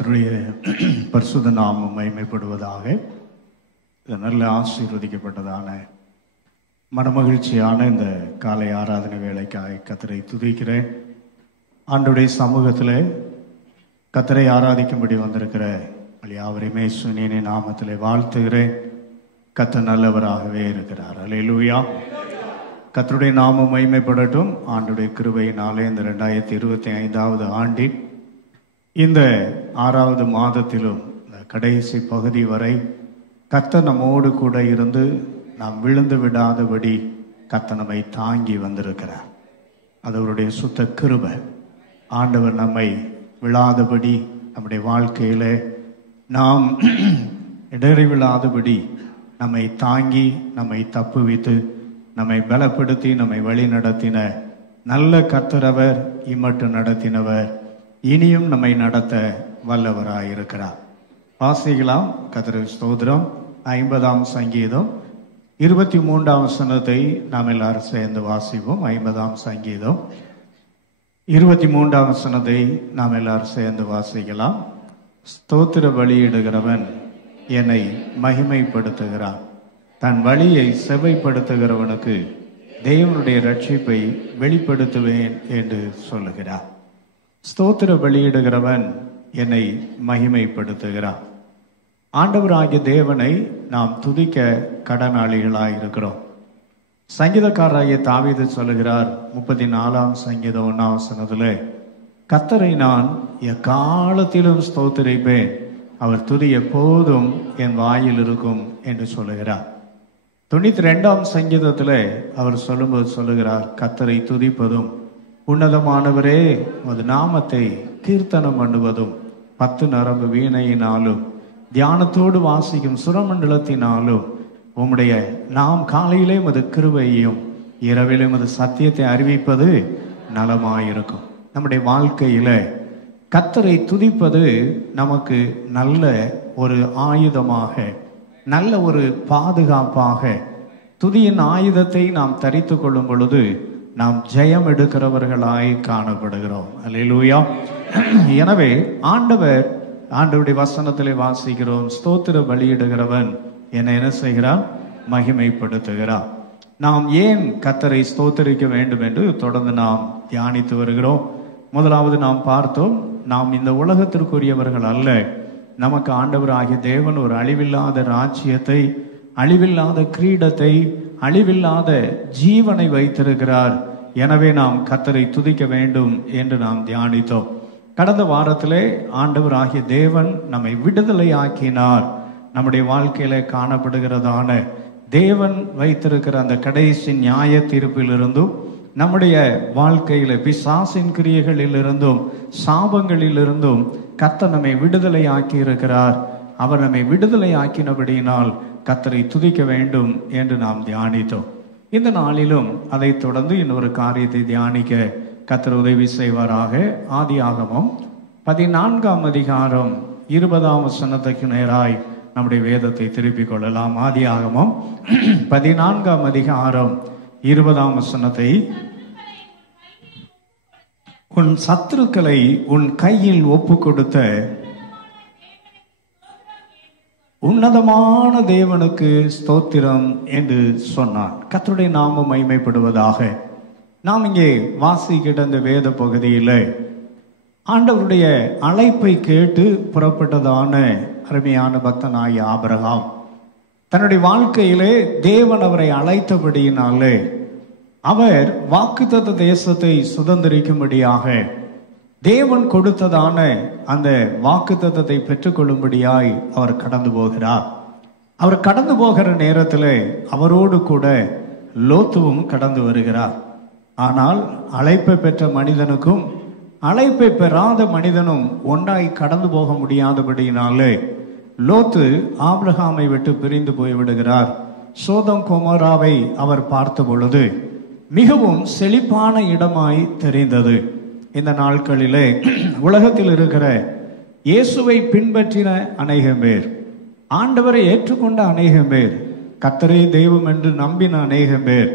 கர்த்தருடைய பரிசுத்த நாமம் மகிமைப்படுவதாக. இது நல்ல ஆசீர்வதிக்கப்பட்டதான மனமகிழ்ச்சியான இந்த காலை ஆராதனை வேலைக்காக கர்த்தரை துதிக்கிறேன். ஆண்டவருடைய சமூகத்தில் கர்த்தரை ஆராதிக்கும்படி வந்திருக்கிற யாவரையுமே சுனியனை நாமத்திலே வாழ்த்துகிறேன். கர்த்தர் நல்லவராகவே இருக்கிறார். அல்லேலூயா. கர்த்தருடைய நாமம் மகிமைப்படட்டும். ஆண்டவருடைய கிருபையினாலே இந்த 2025 ஆண்டின் இந்த 6வது மாதத்திலும் இந்த கடைசி பகுதி வரை கர்த்தர் நம்மோடு கூட இருந்து நாம் விழுந்து விடாதபடி கர்த்தர் நம்மை தாங்கி வந்திருக்கிறார். அது அவருடைய சுத்த கிருபை. ஆண்டவர் நம்மை விழாதபடி நம்முடைய வாழ்க்கையில நாம் இடறி விழாதபடி நம்மை தாங்கி நம்மை தப்புவித்து நம்மை பலப்படுத்தி நம்மை வழி நடத்தின நல்ல கர்த்தரவர், இம்மட்டும் நடத்தினவர், இனியும் நம்மை நடத்த வல்லவராயிருக்கிறார். வாசிக்கலாம். கர்த்தருக்கு ஸ்தோத்திரம். 50ஆம் சங்கீதம் 23ஆம் வசனத்தை நாம் எல்லாரும் சேர்ந்து வாசிப்போம். 50ஆம் சங்கீதம் 23ஆம் வசனத்தை நாம் எல்லாரும் சேர்ந்து வாசிக்கலாம். ஸ்தோத்திர பலியிடுகிறவன் என்னை மகிமைப்படுத்துகிறான். தன் வழியை செவ்வைப்படுத்துகிறவனுக்கு தேவனுடைய ரட்சிப்பை வெளிப்படுத்துவேன் என்று சொல்லுகிறார். ஸ்தோத்திர பலியிடுகிறவன் என்னை மகிமைப்படுத்துகிறான். ஆண்டவராகிய தேவனை நாம் துதிக்க கடனாளிகளாய் இருக்கிறோம். சங்கீதக்காரராகிய தாவீது சொல்லுகிறார் 34ஆம் சங்கீதம் 1ஆம் வசனத்திலே, கர்த்தரை நான் எக்காலத்திலும் ஸ்தோத்திரிப்பேன், அவர் துதி எப்போதும் என் வாயில் இருக்கும் என்று சொல்லுகிறார். 92ஆம் சங்கீதத்திலே அவர் சொல்லும்போது சொல்லுகிறார், கர்த்தரை துதிப்பதும் உன்னதமானவரே உமது நாமத்தை கீர்த்தனம் பண்ணுவதும் 10 நரம்பு வீணையினாலும் தியானத்தோடு வாசிக்கும் சுரமண்டலத்தினாலும் உம்முடைய நாம் காலையிலே உமது கிருபையையும் இரவிலே உமது சத்தியத்தை அறிவிப்பது நலமாயிருக்கும். நம்முடைய வாழ்க்கையில கர்த்தரை துதிப்பது நமக்கு நல்ல ஒரு ஆயுதமாக, நல்ல ஒரு பாதுகாப்பாக, துதியின் ஆயுதத்தை நாம் தரித்து கொள்ளும் பொழுது நாம் ஜெயம் எடுக்கிறவர்களாய் காணப்படுகிறோம். அல்லேலூயா. எனவே ஆண்டவருடைய வசனத்திலே வாசிக்கிறோம், ஸ்தோத்திர பலியிடுகிறவன் என்னை என்ன செய்கிறான்? மகிமைப்படுத்துகிறான். நாம் ஏன் கர்த்தரை ஸ்தோத்திரிக்க வேண்டும் என்று தொடர்ந்து நாம் தியானித்து வருகிறோம். முதலாவது நாம் பார்த்தோம், நாம் இந்த உலகத்திற்குரியவர்கள் அல்ல. நமக்கு ஆண்டவராகிய தேவன் ஒரு அழிவில்லாத ராஜ்யத்தை, அழிவில்லாத கிரீடத்தை, அழிவில்லாத ஜீவனை வைத்திருக்கிறார். எனவே நாம் கர்த்தரை துதிக்க வேண்டும் என்று நாம் தியானித்தோம். கடந்த வாரத்திலே ஆண்டவராகிய தேவன் நம்மை விடுதலை ஆக்கினார். நம்முடைய வாழ்க்கையில காணப்படுகிறதான தேவன் வைத்திருக்கிற அந்த கடைசி நியாய தீர்ப்பிலிருந்தும், நம்முடைய வாழ்க்கையில பிசாசின் கிரியைகளிலிருந்தும் சாபங்களிலிருந்தும் கர்த்தர் நம்மை விடுதலை ஆக்கி இருக்கிறார். அவர் நம்மை விடுதலை ஆக்கினபடியினால் கர்த்தரை துதிக்க வேண்டும் என்று நாம் தியானித்தோம். இந்த நாளிலும் அதை தொடர்ந்து இன்னொரு காரியத்தை தியானிக்க கர்த்தர் உதவி செய்வாராக. ஆதியாகமம் 14ஆம் அதிகாரம் 20ஆம் வசனத்துக்கு நேராய் நம்முடைய வேதத்தை திருப்பிக் கொள்ளலாம். ஆதியாகமம் 14ஆம் அதிகாரம் 20ஆம் வசனத்தை, உன் சத்துருக்களை உன் கையில் ஒப்பு கொடுத்த உன்னதமான தேவனுக்கு ஸ்தோத்திரம் என்று சொன்னான். கர்த்தருடைய நாமம் மகிமைப்படுவதாக. நாம் இங்கே வாசிக்கிட்ட இந்த வேத பகுதியில் ஆண்டவருடைய அழைப்பை கேட்டு புறப்பட்டதான அருமையான பக்தனாகிய ஆபிரகாம் தன்னுடைய வாழ்க்கையிலே தேவன் அவரை அழைத்தபடியினாலே அவர் வாக்குத்தத்த தேசத்தை சுதந்திரிக்கும்படியாக தேவன் கொடுத்ததான அந்த வாக்குத்தத்தத்தை பெற்றுக்கொள்ளும்படியாய் அவர் கடந்து போகிறார். அவர் கடந்து போகிற நேரத்தில் அவரோடு கூட லோத்துவும் கடந்து வருகிறார். ஆனால் அழைப்பை பெற்ற மனிதனுக்கும் அழைப்பை பெறாத மனிதனும் ஒன்றாய் கடந்து போக முடியாதபடியினாலே லோத்து ஆபிரகாமை விட்டு பிரிந்து போய்விடுகிறார். சோதம் கொமோராவை அவர் பார்த்த பொழுது மிகவும் செழிப்பான இடமாய் தெரிந்தது. இந்த நாட்களிலே உலகத்தில் இருக்கிற இயேசுவை பின்பற்றின அநேகம் பேர், ஆண்டவரை ஏற்றுக்கொண்ட அநேகம் பேர், கர்த்தரே தெய்வம் என்று நம்பின அநேகம் பேர்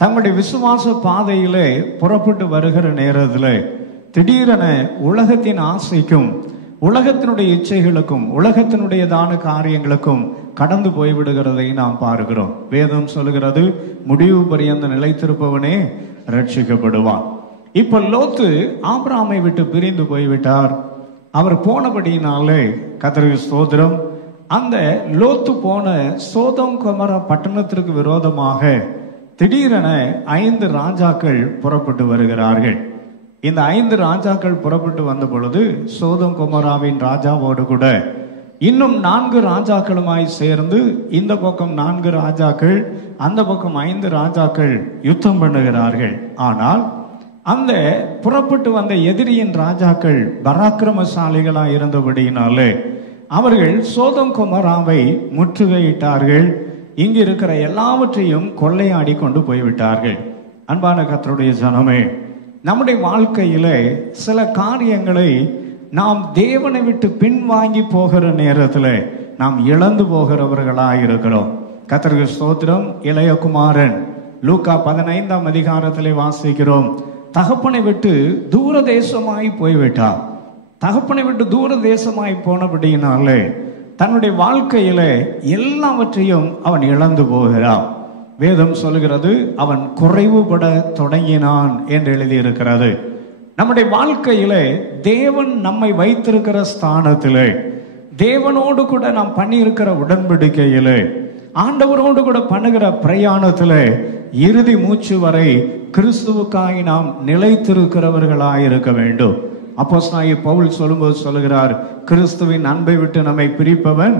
தங்களுடைய விசுவாச பாதையிலே புறப்பட்டு வருகிற நேரத்தில் திடீரென உலகத்தின் ஆசைக்கும் உலகத்தினுடைய இச்சைகளுக்கும் உலகத்தினுடையதான காரியங்களுக்கும் கடந்து போய்விடுகிறதை நாம் பார்க்கிறோம். வேதம் சொல்லுகிறது, முடிவு பரியந்த நிலைத்திருப்பவனே ரட்சிக்கப்படுவான். இப்ப லோத்து ஆபிரகாமை விட்டு பிரிந்து போய்விட்டார். அவர் போனபடியினாலே கர்த்தருக்கு ஸ்தோத்திரம், அந்த லோத்து போன சோதோம் கொமோரா பட்டணத்திற்கு விரோதமாக திடீரென 5 ராஜாக்கள் புறப்பட்டு வருகிறார்கள். இந்த 5 ராஜாக்கள் புறப்பட்டு வந்த பொழுது சோதோம் கொமோராவின் ராஜாவோடு கூட இன்னும் 4 ராஜாக்களுமாய் சேர்ந்து இந்த பக்கம் 4 ராஜாக்கள், அந்த பக்கம் 5 ராஜாக்கள் யுத்தம் பண்ணுகிறார்கள். ஆனால் அந்த புறப்பட்டு வந்த எதிரியின் ராஜாக்கள் பராக்கிரமசாலிகளாய் இருந்தபடியினாலே அவர்கள் சோதோம் கொமோராவை முற்றுகையிட்டார்கள். இங்கு இருக்கிற எல்லாவற்றையும் கொள்ளையாடி கொண்டு போய்விட்டார்கள். அன்பான கர்த்தருடைய ஜனமே, நம்முடைய வாழ்க்கையிலே சில காரியங்களை நாம் தேவனை விட்டு பின்வாங்கி போகிற நேரத்தில் நாம் இழந்து போகிறவர்களாக இருக்கிறோம். கர்த்தருக்கு ஸ்தோத்திரம். இளையகுமாரன் லூக்கா 15ஆம் அதிகாரத்திலே வாசிக்கிறோம், தகப்பனை விட்டு தூர தேசமாய் போய்விட்டார். தகப்பனை விட்டு தூர தேசமாய் போனபடியினாலே தன்னுடைய வாழ்க்கையில எல்லாவற்றையும் அவன் இழந்து போகிறான். வேதம் சொல்லுகிறது, அவன் குறைவுபட தொடங்கினான் என்று எழுதியிருக்கிறது. நம்முடைய வாழ்க்கையில தேவன் நம்மை வைத்திருக்கிற ஸ்தானத்திலே, தேவனோடு கூட நாம் பண்ணியிருக்கிற உடன்படிக்கையிலே, ஆண்டவரோடு கூட பண்ணுகிற பிரயாணத்திலே இறுதி மூச்சு வரை கிறிஸ்துவுக்காய் நாம் நிலைத்திருக்கிறவர்களாயிருக்க வேண்டும். அப்போஸ்தலனாகிய பவுல் சொல்லும்போது சொல்லுகிறார், கிறிஸ்துவின் அன்பை விட்டு நம்மை பிரிப்பவன்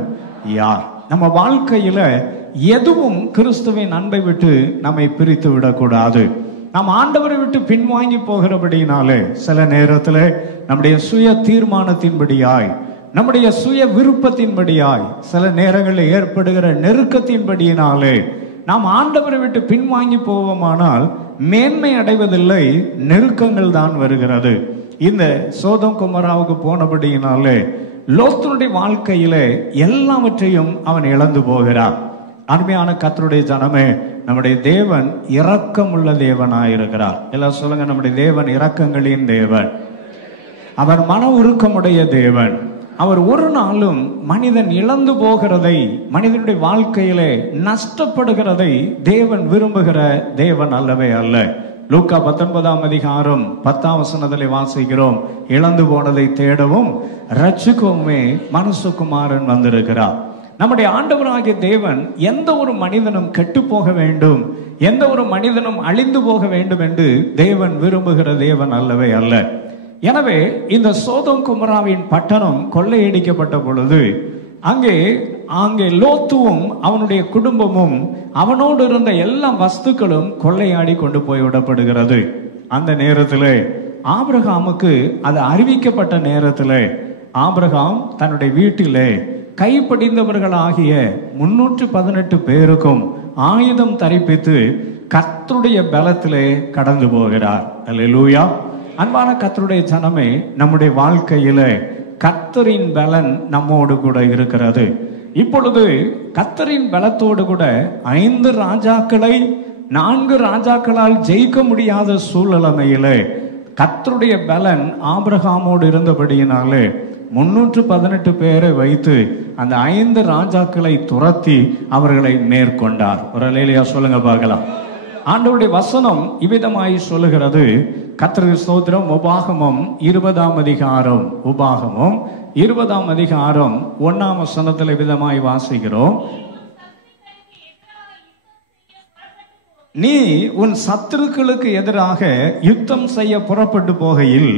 யார்? நம்ம வாழ்க்கையில எதுவும் கிறிஸ்துவின் அன்பை விட்டு நம்மை பிரித்து விடக்கூடாது. நாம் ஆண்டவரை விட்டு பின்வாங்கி போகிறபடினாலே சில நேரத்தில் நம்முடைய சுய தீர்மானத்தின்படியாய், நம்முடைய சுய விருப்பத்தின்படியாய், சில நேரங்களில் ஏற்படுகிற நெருக்கத்தின்படியினாலே நாம் ஆண்டவரை விட்டு பின்வாங்கி போவோமானால் மேன்மை அடைவதில்லை, நெருக்கங்கள் தான் வருகிறது. இந்த சோதோம் கொமோராவுக்கு போனபடியினாலே லோத்துனுடைய வாழ்க்கையிலே எல்லாவற்றையும் அவன் இழந்து போகிறான். அருமையான கர்த்தருடைய ஜனமே, நம்முடைய தேவன் இரக்கமுள்ள தேவனாயிருக்கிறார். எல்லாம் சொல்லுங்க, நம்முடைய தேவன் இரக்கங்களின் தேவன், அவர் மன உருக்கமுடைய தேவன். அவர் ஒரு நாளும் மனிதன் இழந்து போகிறதை, மனிதனுடைய வாழ்க்கையிலே நஷ்டப்படுகிறதை தேவன் விரும்புகிற தேவன் அல்லவே அல்ல. லூக்கா 19ஆம் அதிகாரம் 10ஆம் வசனத்திலே வாசிக்கிறோம், இழந்து போனதை தேடவும் ரட்சிக்கவுமே மனுஷகுமாரன் வந்திருக்கிறார். நம்முடைய ஆண்டவராகிய தேவன் எந்த ஒரு மனிதனும் கெட்டு போக வேண்டும், எந்த ஒரு மனிதனும் அழிந்து போக வேண்டும் என்று தேவன் விரும்புகிற தேவன் அல்லவே அல்ல. எனவே இந்த சோதோம் கொமோராவின் பட்டணம் கொள்ளையடிக்கப்பட்ட பொழுது அங்கே லோத்துவும் அவனுடைய குடும்பமும் அவனோடு இருந்த எல்லா வஸ்துக்களும் கொள்ளையாடி கொண்டு போய்விடப்படுகிறது. அந்த நேரத்தில் ஆபிரகாமுக்கு அது அறிவிக்கப்பட்ட நேரத்தில் ஆபிரகாம் தன்னுடைய வீட்டிலே கைப்படிந்தவர்களாகிய 318 பேருக்கும் ஆயுதம் தரிப்பித்து கர்த்தருடைய பலத்திலே கடந்து போகிறார். அல்லேலூயா. அன்பான கர்த்தருடைய ஜனமே, நம்முடைய வாழ்க்கையில கர்த்தரின் பலன் நம்மோடு கூட இருக்கிறது. இப்பொழுது கர்த்தரின் பலத்தோடு கூட 5 ராஜாக்களை 4 ராஜாக்களால் ஜெயிக்க முடியாத சூழ்நிலையிலே கர்த்தருடைய பலன் ஆபிரகாமோடு இருந்தபடியினாலே 318 பேரை வைத்து அந்த 5 ராஜாக்களை துரத்தி அவர்களை மேற்கொண்டார். ஒரு அல்லேலூயா சொல்லுங்க பார்க்கலாம். ஆண்டவருடைய வசனம் இவ்விதமாய் சொல்லுகிறது. கர்த்தருக்கு ஸ்தோத்திரம். உபாகமம் 20ஆம் அதிகாரம், உபாகமம் 20ஆம் அதிகாரம் 1ஆம் வசனத்தில் விதமாய் வாசிக்கிறோம், நீ உன் சத்துருக்களுக்கு எதிராக யுத்தம் செய்ய புறப்பட்டு போகையில்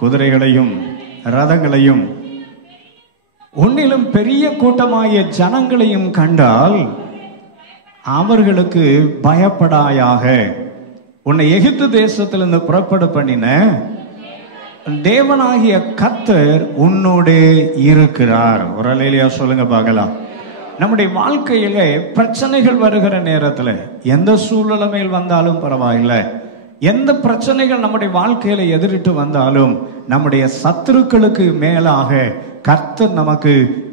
குதிரைகளையும் ரதங்களையும் உன்னிலும் பெரிய கூட்டமாகிய ஜனங்களையும் கண்டால் அவர்களுக்கு பயப்படாயாக. உன்னை எகிப்து தேசத்திலிருந்து புறப்பட பண்ணின தேவனாகிய கர்த்தர் உன்னோடு இருக்கிறார். ஒரு அல்லேலூயா சொல்லுங்க பார்க்கலாம். நம்முடைய வாழ்க்கையிலே பிரச்சனைகள் வருகிற நேரத்தில், எந்த சூழ்நிலைமையில் வந்தாலும் பரவாயில்லை, எந்த பிரச்சனைகள் நம்முடைய வாழ்க்கையில எதிரிட்டு வந்தாலும் நம்முடைய சத்துருக்களுக்கு மேலாக கர்த்தர் நமக்கு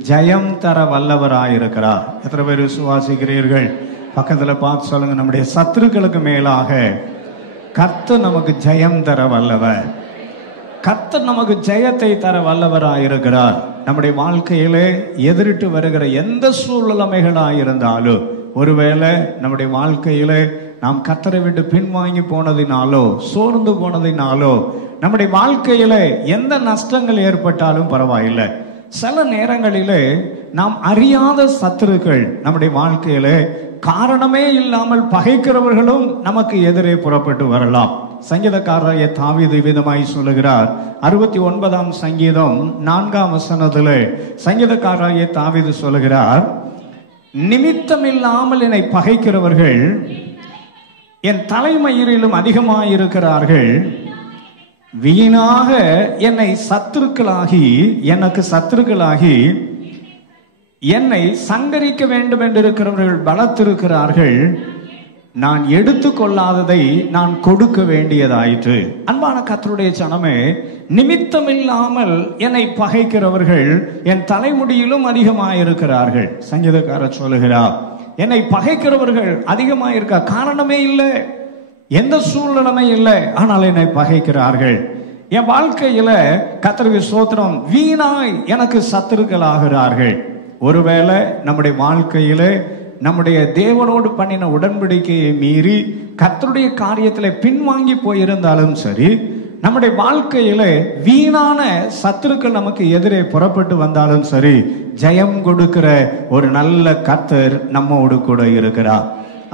ஜெயம் தர வல்லவராயிருக்கிறார். எத்தனை பேர் விசுவாசிக்கிறீர்கள்? பக்கத்துல பார்த்து சொல்லுங்க, நம்முடைய சத்துருக்களுக்கு மேலாக கர்த்தர் நமக்கு ஜெயம் தர வல்லவர். கர்த்தர் நமக்கு ஜெயத்தை தர வல்லவராயிருக்கிறார். நம்முடைய வாழ்க்கையிலே எதிரிட்டு வருகிற எந்த சூழ்நிலைமைகளாயிருந்தாலும், ஒருவேளை நம்முடைய வாழ்க்கையிலே நாம் கர்த்தரை விட்டு பின்வாங்கி போனதினாலோ சோர்ந்து போனதினாலோ நம்முடைய வாழ்க்கையிலே எந்த நஷ்டங்கள் ஏற்பட்டாலும் பரவாயில்லை. சில நேரங்களிலே நாம் அறியாத சத்துருக்கள் நம்முடைய வாழ்க்கையிலே காரணமே இல்லாமல் பகைக்கிறவர்களும் நமக்கு எதிரே புறப்பட்டு வரலாம். சங்கீதக்காரராகிய தாவீது விதமாய் சொல்லுகிறார். 69ஆம் சங்கீதம் 4ஆம் வசனத்திலே சங்கீதக்காரராகிய தாவீது சொல்லுகிறார், நிமித்தமில்லாமல் என்னை பகைக்கிறவர்கள் என் தலைமயிரிலும் அதிகமாயிருக்கிறார்கள். வீணாக என்னை எனக்கு சத்துருக்களாகி என்னை சங்கரிக்க வேண்டும் என்றிருக்கிறவர்கள் பலத்திருக்கிறார்கள். நான் எடுத்துக்கொள்ளாததை நான் கொடுக்க வேண்டியதாயிற்று. அன்பான கர்த்தருடைய ஜனமே, நிமித்தமில்லாமல் என்னை பகைக்கிறவர்கள் என் தலைமுடியிலும் அதிகமாயிருக்கிறார்கள். சங்கீதக்காரர் சொல்லுகிறார், என்னை பகைக்கிறவர்கள் அதிகமாயிருக்க காரணமே இல்லை, எந்த சூழ்நிலைமை இல்லை, ஆனால் என்னை பகைக்கிறார்கள். என் வாழ்க்கையில கர்த்தருக்கு ஸ்தோத்திரம், வீணாய் எனக்கு சத்துருக்கள் ஆகிறார்கள். ஒருவேளை நம்முடைய வாழ்க்கையில நம்முடைய தேவனோடு பண்ணின உடன்படிக்கையை மீறி கர்த்தருடைய காரியத்தில் பின்வாங்கி போயிருந்தாலும் சரி, நம்முடைய வாழ்க்கையில வீணான சத்துருக்கள் நமக்கு எதிரே புறப்பட்டு வந்தாலும் சரி, ஜெயம் கொடுக்கிற ஒரு நல்ல கர்த்தர் நம்மோடு கூட இருக்கிறார்.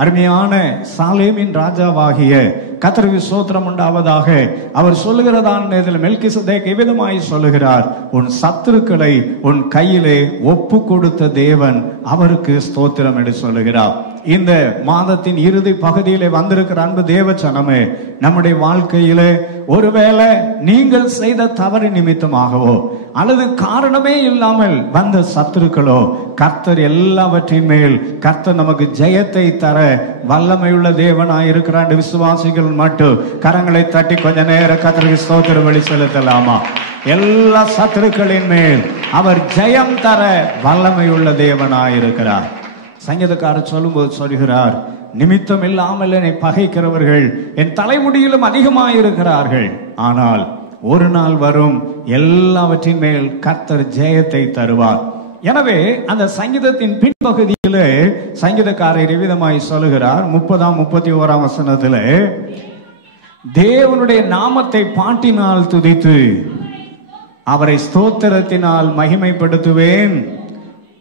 அருமையான சாலேமின் ராஜாவாகிய கர்த்தருக்கு ஸ்தோத்திரம் உண்டாவதாக. அவர் சொல்லுகிறதான் மெல்கிசேதேக் எவ்விதமாய் சொல்லுகிறார், உன் சத்துருக்களை உன் கையிலே ஒப்பு கொடுத்த தேவன் அவருக்கு ஸ்தோத்திரம் என்று சொல்லுகிறார். இந்த மாதத்தின் இறுதி பகுதியிலே வந்திருக்கிற அன்பு தேவ ஜனமே, நம்முடைய வாழ்க்கையிலே ஒருவேளை நீங்கள் செய்த தவறு நிமித்தமாகவோ அல்லது காரணமே இல்லாமல் வந்த சத்துருக்களோ, கர்த்தர் எல்லாவற்றின் மேல் கர்த்தர் நமக்கு ஜெயத்தை தர வல்லமையுள்ள தேவனாயிருக்கிறார். விசுவாசிகள் மட்டும் கரங்களை தட்டி கொஞ்ச நேரம் கர்த்தருக்கு ஸ்தோத்திரம் வழி செலுத்தலாமா? எல்லா சத்துருக்களின் மேல் அவர் ஜெயம் தர வல்லமையுள்ள தேவனாயிருக்கிறார். சங்கீதக்காரர் சொல்லும்போது சொல்கிறார், நிமித்தம் இல்லாமல் என்னை பகைக்கிறவர்கள் என் தலைமுடியிலும் அதிகமாயிருக்கிறார்கள். ஆனால் ஒரு நாள் வரும், எல்லாவற்றின் மேல் கர்த்தர் ஜெயத்தை தருவார். எனவே அந்த சங்கீதத்தின் பின்பகுதியிலே சங்கீதக்காரர் விதமாய் சொல்லுகிறார். 30ஆம் 31ஆம் வசனத்திலே, தேவனுடைய நாமத்தை பாட்டினால் துதித்து அவரை ஸ்தோத்திரத்தினால் மகிமைப்படுத்துவேன்.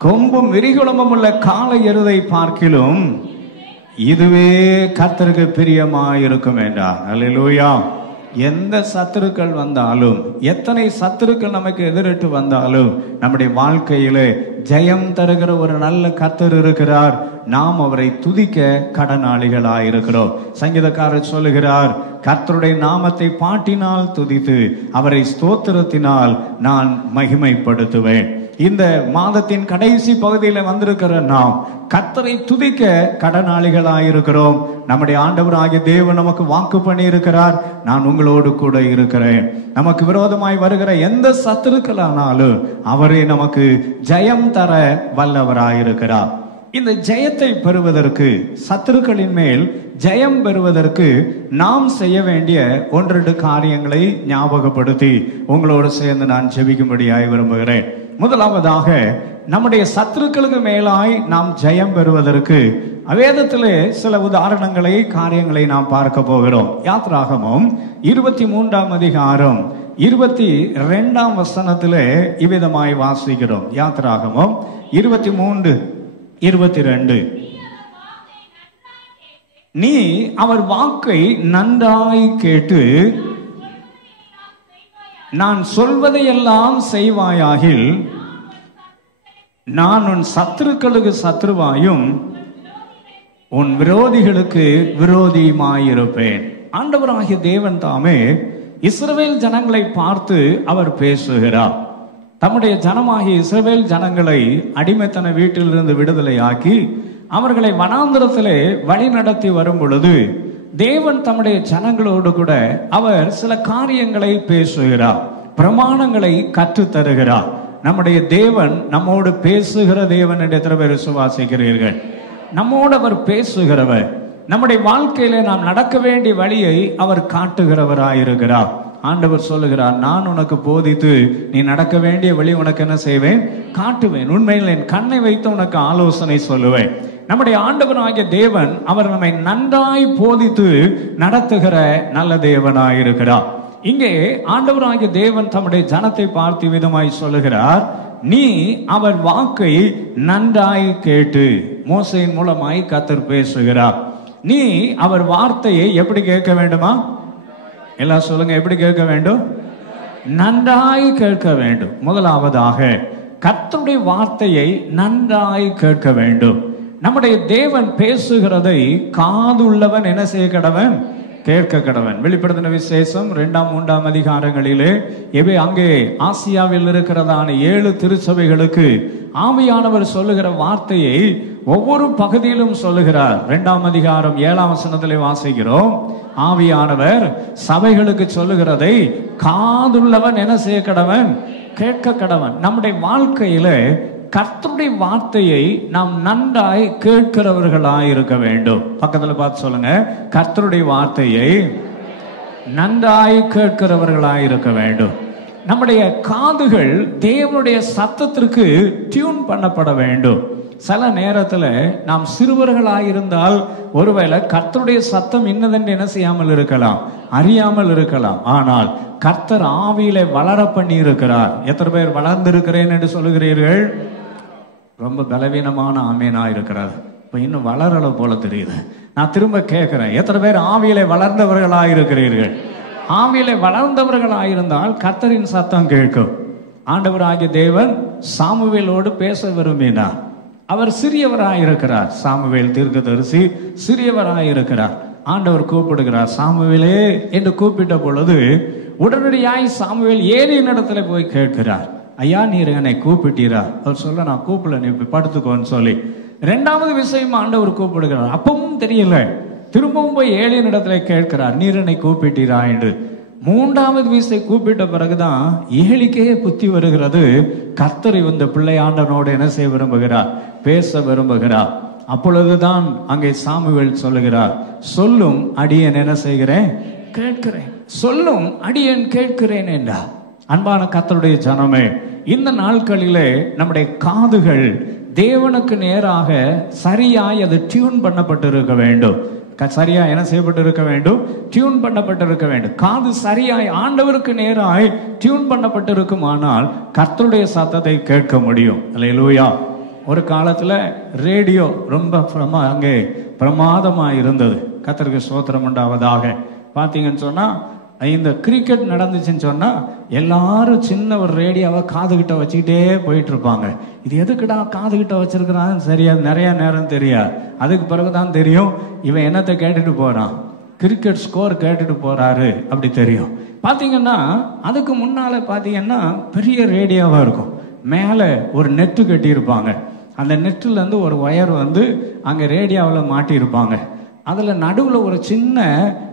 கொம்பும் விரிகுளமும் உள்ள காளை எருதை பார்க்கிலும் இதுவே கர்த்தருக்கு பிரியமாயிருக்கும் என்றார். அல்லேலூயா. எந்த சத்துருக்கள் வந்தாலும், எத்தனை சத்துருக்கள் நமக்கு எதிரிட்டு வந்தாலும், நம்முடைய வாழ்க்கையிலே ஜெயம் தருகிற ஒரு நல்ல கர்த்தர் இருக்கிறார். நாம் அவரை துதிக்க கடனாளிகளாயிருக்கிறோம். சங்கீதக்காரர் சொல்லுகிறார், கர்த்தருடைய நாமத்தை பாட்டினால் துதித்து அவரை ஸ்தோத்திரத்தினால் நான் மகிமைப்படுத்துவேன். இந்த மாதத்தின் கடைசி பகுதியில் வந்திருக்கிற நாம் கர்த்தரை துதிக்க கடனாளிகளாயிருக்கிறோம். நம்முடைய ஆண்டவராகிய தேவன் நமக்கு வாக்கு பண்ணி இருக்கிறார், நான் உங்களோடு கூட இருக்கிறேன். நமக்கு விரோதமாய் வருகிற எந்த சத்துருக்களானாலும் அவரே நமக்கு ஜெயம் தர வல்லவராயிருக்கிறார். இந்த ஜெயத்தை பெறுவதற்கு, சத்துருக்களின் மேல் ஜெயம் பெறுவதற்கு நாம் செய்ய வேண்டிய 1-2 காரியங்களை ஞாபகப்படுத்தி உங்களோடு சேர்ந்து நான் ஜெபிக்கும்படியாய் விரும்புகிறேன். முதலாவதாக, நம்முடைய சத்துருக்களுக்கு மேலாய் நாம் ஜெயம் பெறுவதற்கு வேதத்திலே சில உதாரணங்களை, காரியங்களை நாம் பார்க்க போகிறோம். யாத்ராகமம் 23ஆம் அதிகாரம் 22ஆம் வசனத்திலே இவ்விதமாய் வாசிக்கிறோம். யாத்ராகமம் 23:22, நீ அவர் வாக்கை நன்றாய் கேட்டு நான் சொல்வதையெல்லாம் செய்வாயாகில் நான் உன் சத்துருக்களுக்கு சத்துருவாயும் உன் விரோதிகளுக்கு விரோதியுமாயிருப்பேன். ஆண்டவராகிய தேவன் தாமே இஸ்ரவேல் ஜனங்களை பார்த்து அவர் பேசுகிறார். தம்முடைய ஜனமாகிய இஸ்ரவேல் ஜனங்களை அடிமைத்தன வீட்டிலிருந்து விடுதலை ஆக்கி அவர்களை வனாந்திரத்திலே வழி நடத்தி வரும் பொழுது தேவன் தம்முடைய ஜனங்களோடு கூட அவர் சில காரியங்களை பேசுகிறார், பிரமாணங்களை கற்று தருகிறார். நம்முடைய தேவன் நம்மோடு பேசுகிற தேவன் என்று எத்தனை பேர் விசுவாசிக்கிறீர்கள்? நம்மோடு அவர் பேசுகிறவர். நம்முடைய வாழ்க்கையிலே நாம் நடக்க வேண்டிய வழியை அவர் காட்டுகிறவராயிருக்கிறார். ஆண்டவர் சொல்லுகிறார், நான் உனக்கு போதித்து நீ நடக்க வேண்டிய வழி உனக்கு என்ன செய்வேன், காட்டுவேன். உண்மையில் என் கண்ணை வைத்து உனக்கு ஆலோசனை சொல்லுவேன். நம்முடைய ஆண்டவனாகிய தேவன் அவர் நம்மை நன்றாய் போதித்து நடத்துகிற நல்ல தேவனாய் இருக்கிறார். இங்கே ஆண்டவராகிய தேவன் தம்முடைய ஜனத்தை பார்த்து விதமாய் சொல்லுகிறார், நீ அவர் வாக்கை நன்றாய் கேட்டு. மோசையின் மூலமாய் கர்த்தர் பேசுகிறார். நீ அவர் வார்த்தையை எப்படி கேட்க வேண்டுமா? எல்லாம் சொல்லுங்க, எப்படி கேட்க வேண்டும்? நன்றாய் கேட்க வேண்டும். முதலாவதாக கர்த்தருடைய வார்த்தையை நன்றாய் கேட்க வேண்டும். நம்முடைய தேவன் பேசுகிறதை காதுள்ளவன் என்ன செய்ய கடவன், கேட்க கடவன். வெளிப்படுத்தின விசேஷம் 2, 3 அதிகாரங்களிலே அங்கே ஆசியாவில் இருக்கிறதான 7 திருச்சபைகளுக்கு ஆவியானவர் சொல்லுகிற வார்த்தையை ஒவ்வொரு பகுதியிலும் சொல்லுகிறார். 2 அதிகாரம் 7 வசனத்திலே வாசிக்கிறோம், ஆவியானவர் சபைகளுக்கு சொல்லுகிறதை காதுள்ளவன் என்ன செய்ய கடவன், கேட்க கடவன். நம்முடைய வாழ்க்கையில கர்த்தருடைய வார்த்தையை நாம் நன்றாய் கேட்கிறவர்களாய் இருக்க வேண்டும். பக்கத்துல பார்த்து சொல்லுங்க, கர்த்தருடைய வார்த்தையை நன்றாய் கேட்கிறவர்களாய் இருக்க வேண்டும். நம்முடைய காதுகள் தேவனுடைய சத்தத்திற்கு டியூன் பண்ணப்பட வேண்டும். சில நேரத்தில் நாம் சிறுவர்களாயிருந்தால் ஒருவேளை கர்த்தருடைய சத்தம் இன்னதென்று என்ன செய்யாமல் இருக்கலாம், அறியாமல் இருக்கலாம். ஆனால் கர்த்தர் ஆவியிலே வளர பண்ணி இருக்கிறார். எத்தனை பேர் வளர்ந்திருக்கிறேன் என்று சொல்லுகிறீர்கள்? ரொம்ப பலவீனமான ஆமேனா இருக்கிறார். இப்போ இன்னும் வளரல போல தெரியுது. நான் திரும்ப கேட்கிறேன், எத்தனை பேர் ஆவியிலே வளர்ந்தவர்களாக இருக்கிறீர்கள்? ஆவியிலே வளர்ந்தவர்களாயிருந்தால் கர்த்தரின் சத்தம் கேட்கும். ஆண்டவராகிய தேவன் சாமுவேலோடு பேச விரும்பினார். அவர் சிறியவராயிருக்கிறார். சாமுவேல் தீர்க்கதரிசி சிறியவராயிருக்கிறார். ஆண்டவர் கூப்பிடுகிறார், சாமுவேலே என்று கூப்பிட்ட பொழுது உடனடியாய் சாமுவேல் ஏலியின் இடத்துல போய் கேட்கிறார், ஐயா நீர் என்னை கூப்பிட்டீரா? அவர் சொல்ல, நான் கூப்பிடல, நீ படுத்துக்கோன்னு சொல்லி 2வது விஷயம் ஆண்டவர் கூப்பிடுகிறார். அப்பவும் தெரியல, திரும்பவும் போய் ஏலியின் இடத்துல கேட்கிறார், நீர் என்னை கூப்பிட்டீரா என்று. 3வது விஷயம் கூப்பிட்ட பிறகுதான் ஏலிக்கே புத்தி வருகிறது. கர்த்தர் இந்த பிள்ளை ஆண்டவனோடு என்ன செய்ய விரும்புகிறார், பேச விரும்புகிறார். அப்பொழுதுதான் அங்கே சாமுவேல் சொல்லுகிறார், சொல்லும் அடியேன் என்ன செய்கிறேன், கேட்கிறேன். சொல்லும் அடியேன் கேட்கிறேன் என்றார். அன்பான கர்த்தருடைய ஜனமே, இந்த நாட்களிலே நம்முடைய காதுகள் தேவனுக்கு நேராக சரியாய் அது டியூன் பண்ணப்பட்டு இருக்க வேண்டும். சரியா என்ன செய்யப்பட்டு இருக்க வேண்டும், டியூன் பண்ணப்பட்டு இருக்க வேண்டும். காது சரியாய் ஆண்டவருக்கு நேராய் டியூன் பண்ணப்பட்டு இருக்குமானால் கர்த்தருடைய சத்தத்தை கேட்க முடியும். அல்லேலூயா. ஒரு காலத்துல ரேடியோ ரொம்ப அங்கே பிரமாதமா இருந்தது. கர்த்தருக்கு ஸ்தோத்திரம் உண்டாவதாக. பார்த்தீங்கன்னு சொன்னா, இந்த கிரிக்கெட் நடந்துச்சுன்னு சொன்னா எல்லாரும் சின்ன ஒரு ரேடியோவை காதுகிட்ட வச்சுக்கிட்டே போயிட்டு இருப்பாங்க. இது எதுக்குடா காதுகிட்ட வச்சிருக்கிறான்னு சரியா நிறைய நேரம் தெரியாது. அதுக்கு பிறகுதான் தெரியும் இவன் என்னத்தை கேட்டுட்டு போறான், கிரிக்கெட் ஸ்கோர் கேட்டுட்டு போறாரு அப்படி தெரியும். பாத்தீங்கன்னா அதுக்கு முன்னால பாத்தீங்கன்னா பெரிய ரேடியோவா இருக்கும். மேலே ஒரு நெட்டு கட்டி இருப்பாங்க. அந்த நெட்டுல இருந்து ஒரு ஒயர் அங்க ரேடியோவில் மாட்டி இருப்பாங்க. அதுல நடுவுல ஒரு சின்ன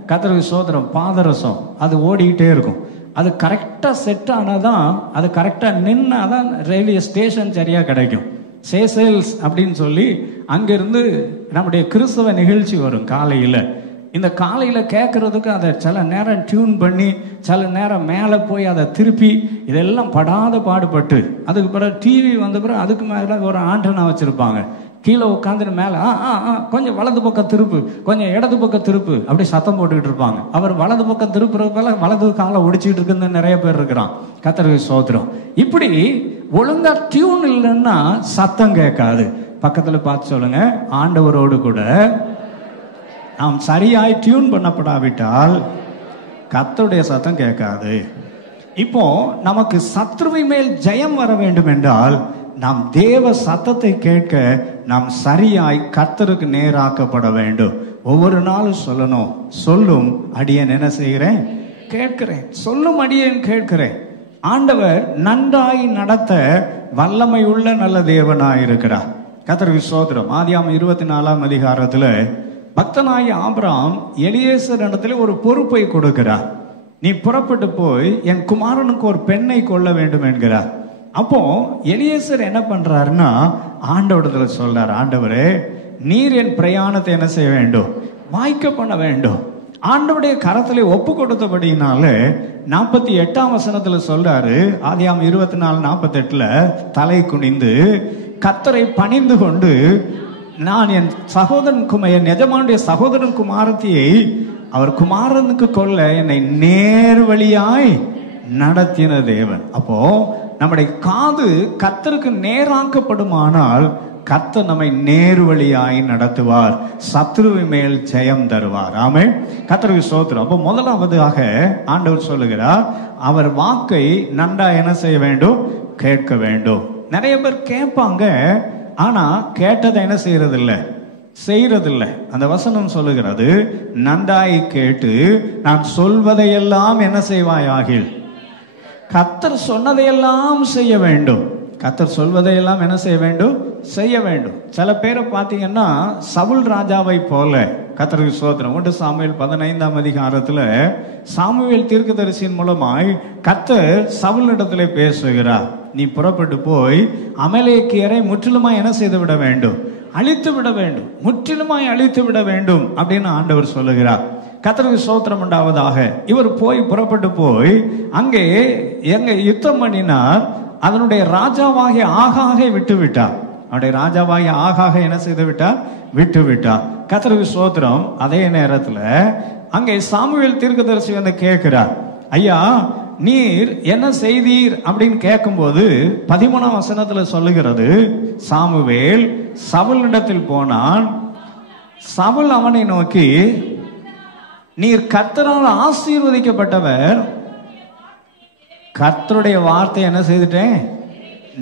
கர்த்தருக்கு ஸ்தோத்திரம் பாதரசம் அது ஓடிக்கிட்டே இருக்கும். அது கரெக்டா செட் ஆனாதான், அது கரெக்டா நின்னாதான் ரயில்வே ஸ்டேஷன் சரியா கிடைக்கும். சேசேல்ஸ் அப்படின்னு சொல்லி அங்கிருந்து நம்முடைய கிறிஸ்தவ நிகழ்ச்சி வரும் காலையில. இந்த காலையில கேட்கறதுக்கு அதை சில நேரம் டியூன் பண்ணி சில நேரம் மேலே போய் அதை திருப்பி இதெல்லாம் படாத பாடுபட்டு, அதுக்கு பிறகு டிவி வந்த பிறகு அதுக்கு மேலே ஒரு ஆண்டனா வச்சிருப்பாங்க. கீழே உட்காந்துட்டு மேலே கொஞ்சம் வலது பக்கம் திருப்பு, கொஞ்சம் இடது பக்கம் திருப்பு அப்படி சத்தம் போட்டுக்கிட்டு இருப்பாங்க. அவர் வலது பக்கம் திருப்புறதுனால வலது காலை ஒடிச்சிட்டு இருக்குன்னு நிறைய பேர் இருக்கிறான். கர்த்தருக்கு ஸ்தோத்திரம். இப்படி ஒழுங்கா டியூன் இல்லைன்னா சத்தம் கேட்காது. பக்கத்துல பார்த்து சொல்லுங்க, ஆண்டவரோடு கூட நாம் சரியாய் டியூன் பண்ணப்படாவிட்டால் கர்த்தருடைய சத்தம் கேட்காது. இப்போ நமக்கு சத்ருவை மேல் ஜெயம் வர வேண்டும் என்றால் நாம் தேவ சத்தத்தை கேட்க நாம் சரியாய் கர்த்தருக்கு நேராக்கப்பட வேண்டும். ஒவ்வொரு நாளும் சொல்லணும், சொல்லும் அடியேன் என்ன செய்கிறேன், கேட்கிறேன். சொல்லும் அடியேன் கேட்கிறேன். ஆண்டவர் நன்றாய் நடத்த வல்லமை உள்ள நல்ல தேவனாய் இருக்கிறார். கர்த்தருக்கு ஸ்தோத்திரம். ஆதியாகமம் 24 அதிகாரத்துல பக்தனாகிய ஆபிரகாம் எலியேசர் இடத்துல ஒரு பொறுப்பை கொடுக்கிறார். நீ புறப்பட்டு போய் என் குமாரனுக்கு ஒரு பெண்ணை கொள்ள வேண்டும் என்கிறார். அப்போ எலியேசர் என்ன பண்றாருன்னா ஆண்டவரிடத்துல சொல்றார், ஆண்டவரே நீர் என் பிரயாணத்தை என்ன செய்ய வேண்டும், வாய்க்க பண்ண வேண்டும். ஆண்டவருடைய கரத்திலே ஒப்பு கொடுத்தபடினாலே 48ஆம் வசனத்துல சொல்றாரு, ஆதியாகமம் 24:48 தலை குனிந்து கர்த்தரை பணிந்து கொண்டு, நான் என் சகோதரன் என் எஜமானுடைய சகோதரன் குமாரத்தியை அவர் குமாரனுக்கு கொல்ல என்னை நேர்வழியாய் நடத்தின தேவன். அப்போ நம்முடைய காது கர்த்தருக்கு நேராக்கப்படுமானால் கர்த்தர் நம்மை நேர்வழியாய் நடத்துவார், சத்ருவின் மேல் ஜெயம் தருவார். ஆமென். கர்த்தருக்கு ஸ்தோத்திரம். அப்போ முதலாவதாக ஆண்டவர் சொல்லுகிறார், அவர் வாக்கை நன்றா என்ன செய்ய வேண்டும்? கேட்க வேண்டும். நிறைய பேர் கேட்பாங்க, ஆனா கேட்டதை என்ன செய்யறதில்லை, செய்யறதில்லை. அந்த வசனம் சொல்லுகிறது, நன்றாய் கேட்டு நான் சொல்வதையெல்லாம் என்ன செய்வாயாகில். கர்த்தர் சொன்னதையெல்லாம் செய்ய வேண்டும். கர்த்தர் சொல்வதையெல்லாம் என்ன செய்ய வேண்டும்? செய்ய வேண்டும். சில பேரை பார்த்தீங்கன்னா சவுல் ராஜாவை போல, கர்த்தருக்கு ஸ்தோத்திரம், 1 சாமுவேல் 15ஆம் அதிகாரத்துல சாமுவேல் தீர்க்கதரிசியின் மூலமாய் கர்த்தர் சவுலிடத்திலே பேசுகிறார். நீ புறப்பட்டு போய் அமலேக்கியரை முற்றிலுமாய் என்ன செய்து விட வேண்டும்? அழித்து விட வேண்டும், முற்றிலுமாய் அழித்து விட வேண்டும் அப்படின்னு ஆண்டவர் சொல்லுகிறார். கர்த்தருக்கு ஸ்தோத்திரம் உண்டாவதாக. இவர் புறப்பட்டு போய் அங்கே எங்க யுத்தம் பண்ணினார். அதனுடைய ராஜாவாகிய ஆகாகை விட்டு விட்டார். அவருடைய ராஜாவாகிய ஆகாக என்ன செய்து விட்டார்? விட்டு விட்டார். கர்த்தருக்கு ஸ்தோத்திரம். அதே நேரத்துல அங்கே சாமுவேல் தீர்க்கதரிசி வந்து கேட்கிறார், ஐயா நீர் என்ன செய்தீர் அப்படின்னு கேட்கும்போது 13ஆம் வசனத்துல சொல்லுகிறது, சாமுவேல் சவுலிடத்தில் போனான். சவுல் அவனை நோக்கி, நீர் கர்த்தரால் ஆசீர்வதிக்கப்பட்டவர், கர்த்தருடைய வார்த்தை என்ன செய்துட்டேன்?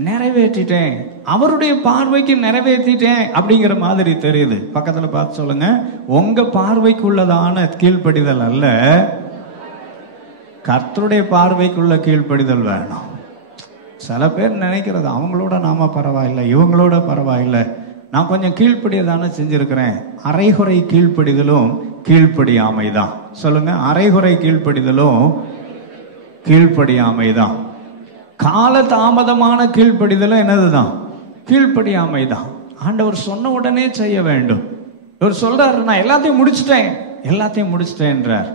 நிறைவேற்றிட்டேன், அவருடைய பார்வைக்கு நிறைவேற்றிட்டேன் அப்படிங்கிற மாதிரி தெரியுது. பக்கத்துல பார்த்து சொல்லுங்க, உங்க பார்வைக்குள்ளதான கீழ்ப்படிதல் அல்ல, கர்த்தருடைய பார்வைக்குள்ள கீழ்ப்படிதல் வேணும். சில பேர் நினைக்கிறது அவங்களோட நாம பரவாயில்லை, இவங்களோட பரவாயில்லை, நான் கொஞ்சம் கீழ்ப்படியதானே செஞ்சிருக்கிறேன். அரைகுறை கீழ்ப்படிதலும் கீழ்ப்படியாமைதான். சொல்லுங்க, அரைகுறை கீழ்ப்படிதலும் கீழ்ப்படியாமைதான். கால தாமதமான கீழ்ப்படிதலும் என்னதுதான்? கீழ்ப்படியாமைதான். ஆண்டவர் சொன்ன உடனே செய்ய வேண்டும். இவர் சொல்றாரு, நான் எல்லாத்தையும் முடிச்சிட்டேன் என்றார்.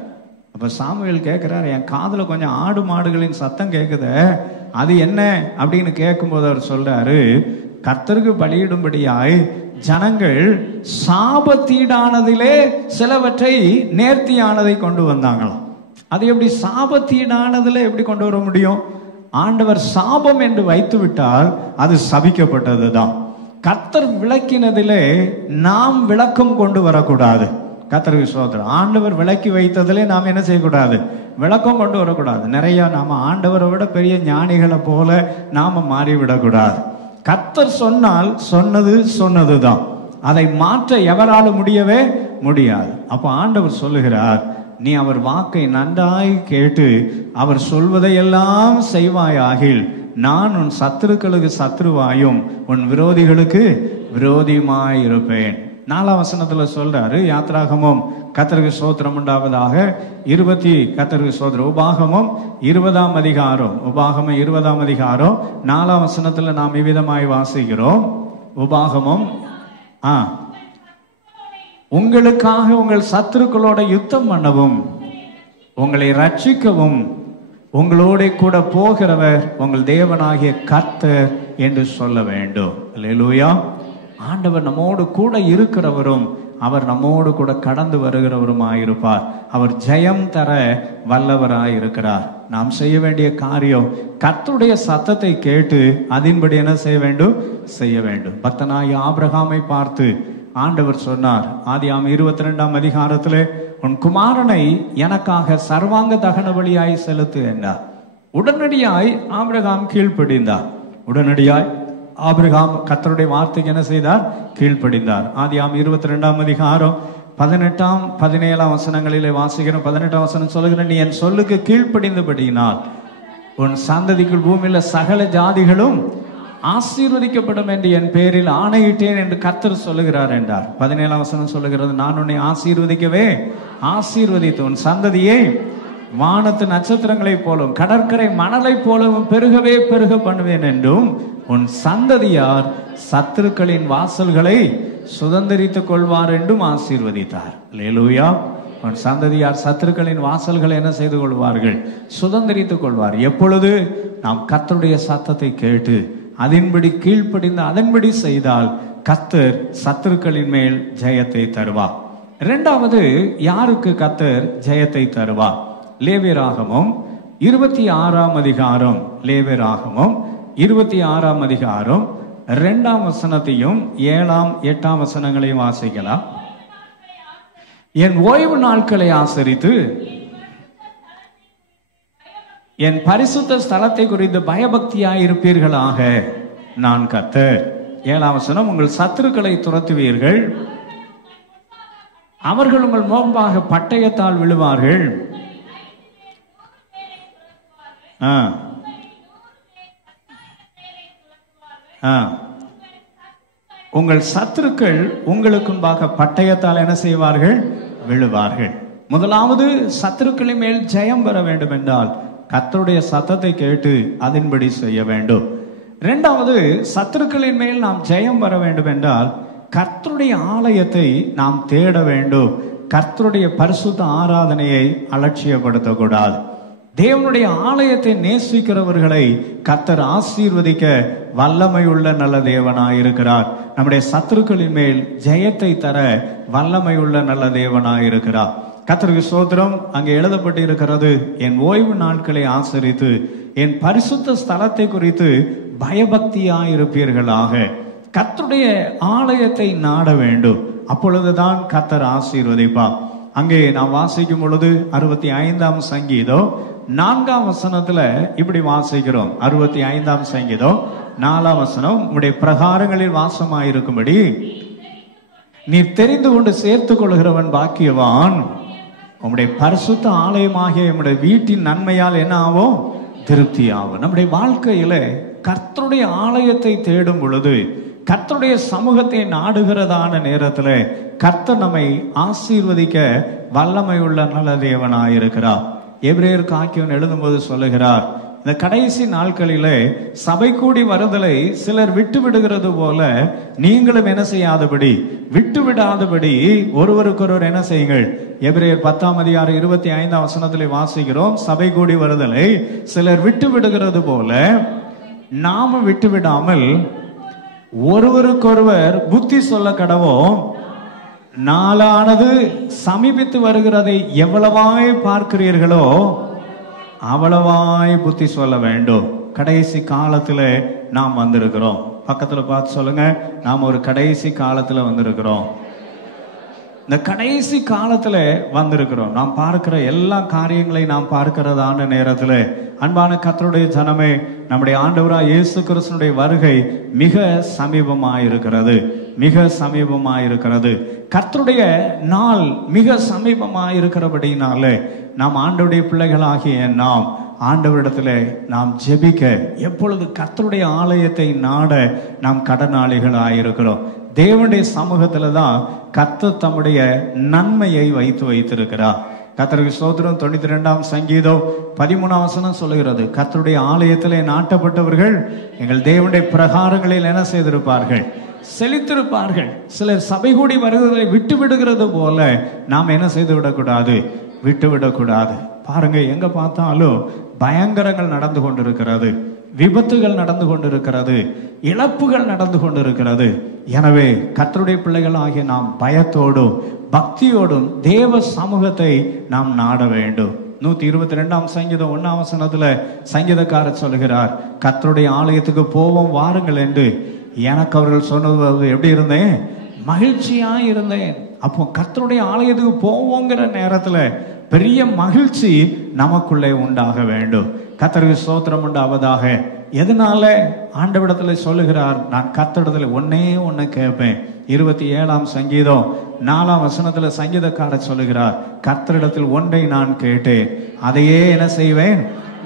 அப்ப சாமுவேல் கேட்கிறார், என் காதுல கொஞ்சம் ஆடு மாடுகளின் சத்தம் கேட்குத, அது என்ன அப்படின்னு கேட்கும்போது அவர் சொல்றாரு, கர்த்தருக்கு பலியிடும்படியாய் ஜனங்கள் சாபத்தீடானதிலே சிலவற்றை நேர்த்தியானதை கொண்டு வந்தாங்களாம். அது எப்படி சாபத்தீடானதுல எப்படி கொண்டு வர முடியும்? ஆண்டவர் சாபம் என்று வைத்து விட்டால் அது சபிக்கப்பட்டதுதான். கர்த்தர் விளக்கினதிலே நாம் விளக்கம் கொண்டு வரக்கூடாது. கர்த்தருக்கு ஸ்தோத்திரம். ஆண்டவர் விளக்கி வைத்ததிலே நாம் என்ன செய்யக்கூடாது? விளக்கம் கொண்டு வரக்கூடாது. நிறைய நாம ஆண்டவரை விட பெரிய ஞானிகளை போல நாம மாறிவிடக்கூடாது. கர்த்தர் சொன்னால் சொன்னதுதான், அதை மாற்ற எவராலும் முடியவே முடியாது. அப்ப ஆண்டவர் சொல்லுகிறார், நீ அவர் வாக்கை நன்றாய் கேட்டு அவர் சொல்வதையெல்லாம் செய்வாயாகில் நான் உன் சத்துருக்களுக்கு சத்ருவாயும் உன் விரோதிகளுக்கு விரோதியுமாய் இருப்பேன். 4ஆம் வசனத்துல சொல்றாரு, யாத்ராகமம் கர்த்தருக்கு ஸ்தோத்திரம் உண்டாவதாக 20 கர்த்தருக்கு ஸ்தோத்திரம் உபாகமம் 20ஆம் அதிகாரம் 4ஆம் வசனத்துல நாம் இவ்விதமாய் வாசிக்கிறோம். உபாகமம், உங்களுக்காக உங்கள் சத்துருக்களோட யுத்தம் பண்ணவும் உங்களை ரட்சிக்கவும் உங்களோட கூட போகிறவர் உங்கள் தேவனாகிய கர்த்தர் என்று சொல்ல வேண்டும். அல்லேலூயா. ஆண்டவர் நம்மோடு கூட இருக்கிறவரும் அவர் நம்மோடு கூட கடந்து வருகிறவருமாயிருப்பார். அவர் ஜெயம் தர வல்லவராயிருக்கிறார். நாம் செய்ய வேண்டிய காரியம் கர்த்தருடைய சத்தத்தை கேட்டு அதன்படி என்ன செய்ய வேண்டும்? செய்ய வேண்டும். பக்தனாகிய ஆபிரகாமை பார்த்து ஆண்டவர் சொன்னார், ஆதியாகமம் 22ஆம் அதிகாரத்திலே, உன் குமாரனை எனக்காக சர்வாங்க தகன பலியாய் செலுத்து என்றார். உடனடியாய் ஆபிரகாம் கீழ்ப்படிந்தார். உடனடியாய் ஆபிரகாம் கர்த்தருடைய வார்த்தைக்கு என்ன செய்தார்? கீழ்ப்படிந்தார். ஆதியாகமம் 22ஆம் அதிகாரம் 18ஆம் 17ஆம் வசனங்களிலே வாசிக்கிற 18ஆம் வசனம் சொல்லுகிற, நீ என் சொல்லுக்கு கீழ்ப்படிந்தபடியினால் உன் சந்ததிக்குள் பூமியில சகல ஜாதிகளும் ஆசீர்வதிக்கப்படும் என்று என் பேரில் ஆணையிட்டேன் என்று கர்த்தர் சொல்லுகிறார் என்றார். 17ஆம் வசனம் சொல்லுகிறது, நான் உன்னை ஆசீர்வதிக்கவே ஆசீர்வதித்து உன் சந்ததியை வானத்து நட்சத்திரங்களைப் போலவும் கடற்கரை மணலை போலவும் பெருகவே பெருக பண்ணுவேன் என்றும் உன் சந்ததியார் சத்துருக்களின் வாசல்களை சுதந்திரித்துக் கொள்வார் என்றும் ஆசீர்வதித்தார். அல்லேலூயா. அவன் சந்ததியார் சத்துருக்களின் வாசல்களை என்ன செய்து கொள்வார்கள்? சுதந்திரித்துக் கொள்வார். எப்பொழுது நாம் கர்த்தருடைய சத்தத்தை கேட்டு அதன்படி கீழ்ப்படிந்து அதன்படி செய்தால் கர்த்தர் சத்துருக்களின் மேல் ஜெயத்தை தருவார். இரண்டாவது, யாருக்கு கர்த்தர் ஜெயத்தை தருவார்? லேவியராகமம் 26ஆம் அதிகாரம், லேவியராகமம் 26ஆம் அதிகாரம் 2ஆம் வசனத்தையும் 7ஆம் 8ஆம் வசனங்களையும் வாசிக்கலாம். என் ஓய்வு நாட்களை ஆசரித்து என் பரிசுத்த ஸ்தலத்தை குறித்து பயபக்தியாய் இருப்பீர்களாக, நான் கர்த்தர். 7ஆம் வசனம், உங்கள் சத்துருக்களை துரத்துவீர்கள், அவர்கள் உங்கள் முன்பாக பட்டயத்தால் விழுவார்கள். உங்கள் சத்துருக்கள் உங்களுக்கு முன்பாக பட்டயத்தால் என்ன செய்வார்கள்? விழுவார்கள். முதலாவது, சத்துருக்களின் மேல் ஜெயம் பெற வேண்டும் என்றால் கர்த்தருடைய சத்தத்தை கேட்டு அதன்படி செய்ய வேண்டும். இரண்டாவது, சத்துருக்களின் மேல் நாம் ஜெயம் பெற வேண்டும் என்றால் கர்த்தருடைய ஆலயத்தை நாம் தேட வேண்டும். கர்த்தருடைய பரிசுத்த ஆராதனையை அலட்சியப்படுத்தக்கூடாது. தேவனுடைய ஆலயத்தை நேசிக்கிறவர்களை கர்த்தர் ஆசீர்வதிக்க வல்லமையுள்ள நல்ல தேவனாயிருக்கிறார். நம்முடைய சத்துருக்களின் மேல் ஜெயத்தை தர வல்லமையுள்ள நல்ல தேவனாயிருக்கிறார். கர்த்தருக்கு ஸ்தோத்திரம். அங்கே எழுதப்பட்டு இருக்கிறது, என் ஓய்வு நாட்களை ஆசரித்து என் பரிசுத்த ஸ்தலத்தை குறித்து பயபக்தியாயிருப்பீர்களாக. கர்த்தருடைய ஆலயத்தை நாட வேண்டும். அப்பொழுதுதான் கர்த்தர் ஆசீர்வதிப்பார். அங்கே நாம் வாசிக்கும் பொழுது 65ஆம் சங்கீதம் 4ஆம் வசனத்துல இப்படி வாசிக்கிறோம். 65ஆம் சங்கீதம் 4ஆம் வசனம், உம்முடைய பிரகாரங்களில் வாசமாயிருக்கும்படி நீர் தெரிந்து கொண்டு சேர்த்துக் கொள்கிறவன் பாக்கியவான். உம்முடைய பரிசுத்த ஆலயமாகிய நம்முடைய வீட்டின் நன்மையால் என்ன ஆகும்? திருப்தி ஆகும். நம்முடைய வாழ்க்கையில கர்த்தருடைய ஆலயத்தை தேடும் பொழுது, கர்த்தருடைய சமூகத்தை நாடுகிறதான நேரத்துல கர்த்தர் நம்மை ஆசீர்வதிக்க வல்லமை உள்ள நல்ல தேவனாயிருக்கிறார். எபிரேயருக்கு ஆக்கியவன் எழுதும்போது சொல்லுகிறார், இந்த கடைசி நாட்களிலே சபை கூடி வருதலை சிலர் விட்டு விடுகிறது போல நீங்களும் என்ன செய்யாதபடி, விட்டு விடாதபடி ஒருவருக்கொருவர் என்ன செய்யுங்கள். எபிரேயர் 10ஆம் அதிகாரம் 25ஆம் வசனத்திலே வாசிக்கிறோம், சபை கூடி வருதலை சிலர் விட்டு விடுகிறது போல நாம விட்டு விடாமல் ஒருவருக்கொருவர் புத்தி சொல்ல கடவோம். நாளானது சமீபித்து வருகிறதை எவ்வளவாய் பார்க்கிறீர்களோ அவ்வளவாய் புத்தி சொல்ல வேண்டும். கடைசி காலத்துல நாம் வந்திருக்கிறோம். பக்கத்துல பார்த்து சொல்லுங்க, நாம் ஒரு கடைசி காலத்துல வந்திருக்கிறோம். இந்த கடைசி காலத்துல வந்திருக்கிறோம். நாம் பார்க்கிற எல்லா காரியங்களையும் நாம் பார்க்கிறதான நேரத்துல அன்பான கர்த்தருடைய ஜனமே, நம்முடைய ஆண்டவராய் இயேசு கிறிஸ்துவினுடைய வருகை மிக சமீபமாயிருக்கிறது, மிக சமீபமாயிருக்கிறது. கர்த்தருடைய நாள் மிக சமீபமாயிருக்கிறபடினாலே நாம் ஆண்டவருடைய பிள்ளைகளாகிய நாம் ஆண்டவரிடத்துல நாம் ஜெபிக்க, எப்பொழுது கர்த்தருடைய ஆலயத்தை நாட நாம் கடனாளிகள் ஆயிருக்கிறோம். தேவனுடைய சமூகத்துல தான் கர்த்தர் தம்முடைய நன்மையை வைத்திருக்கிறார். கர்த்தருக்கு ஸ்தோத்திரம். 92ஆம் சங்கீதம் 13ஆம் வசனம் சொல்லுகிறது, கர்த்தருடைய ஆலயத்திலே நாட்டப்பட்டவர்கள் எங்கள் தேவனுடைய பிரகாரங்களில் என்ன செய்திருப்பார்கள்? செழித்திருப்பார்கள். சிலர் சபை கூடி வருவதை விட்டு விடுகிறது போல நாம் என்ன செய்து விடக்கூடாது? விட்டு விடக்கூடாது. பாருங்க, எங்க பார்த்தாலும் பயங்கரங்கள் நடந்து கொண்டிருக்கிறது, விபத்துகள் நடந்து கொண்டிருக்கிறது, இழப்புகள் நடந்து கொண்டிருக்கிறது. எனவே கர்த்தருடைய பிள்ளைகள் ஆகிய நாம் பயத்தோடும் பக்தியோடும் தேவ சமூகத்தை நாம் நாட வேண்டும். 122ஆம் சங்கீதம் 1ஆம் வசனத்துல சங்கீதக்காரர் சொல்கிறார், கர்த்தருடைய ஆலயத்துக்கு போவோம் வாருங்கள் என்று எனக்கு அவர்கள் சொன்னது எப்படி இருந்தேன்? மகிழ்ச்சியா இருந்தேன். அப்போ கர்த்தருடைய ஆலயத்துக்கு போவோங்கிற நேரத்துல பெரிய மகிழ்ச்சி நமக்குள்ளே உண்டாக வேண்டும். கர்த்தருக்கு ஸ்தோத்திரம் உண்டாவதாக. எதனால ஆண்டவரிடத்துல சொல்லுகிறார், நான் கர்த்தரிடத்துல ஒண்ணே கேட்பேன். 27ஆம் சங்கீதம் 4ஆம் வசனத்துல சங்கீதக்காரர் சொல்லுகிறார், கர்த்தரிடத்தில் ஒன்றை நான் கேட்டேன், அதையே என்ன செய்வேன்?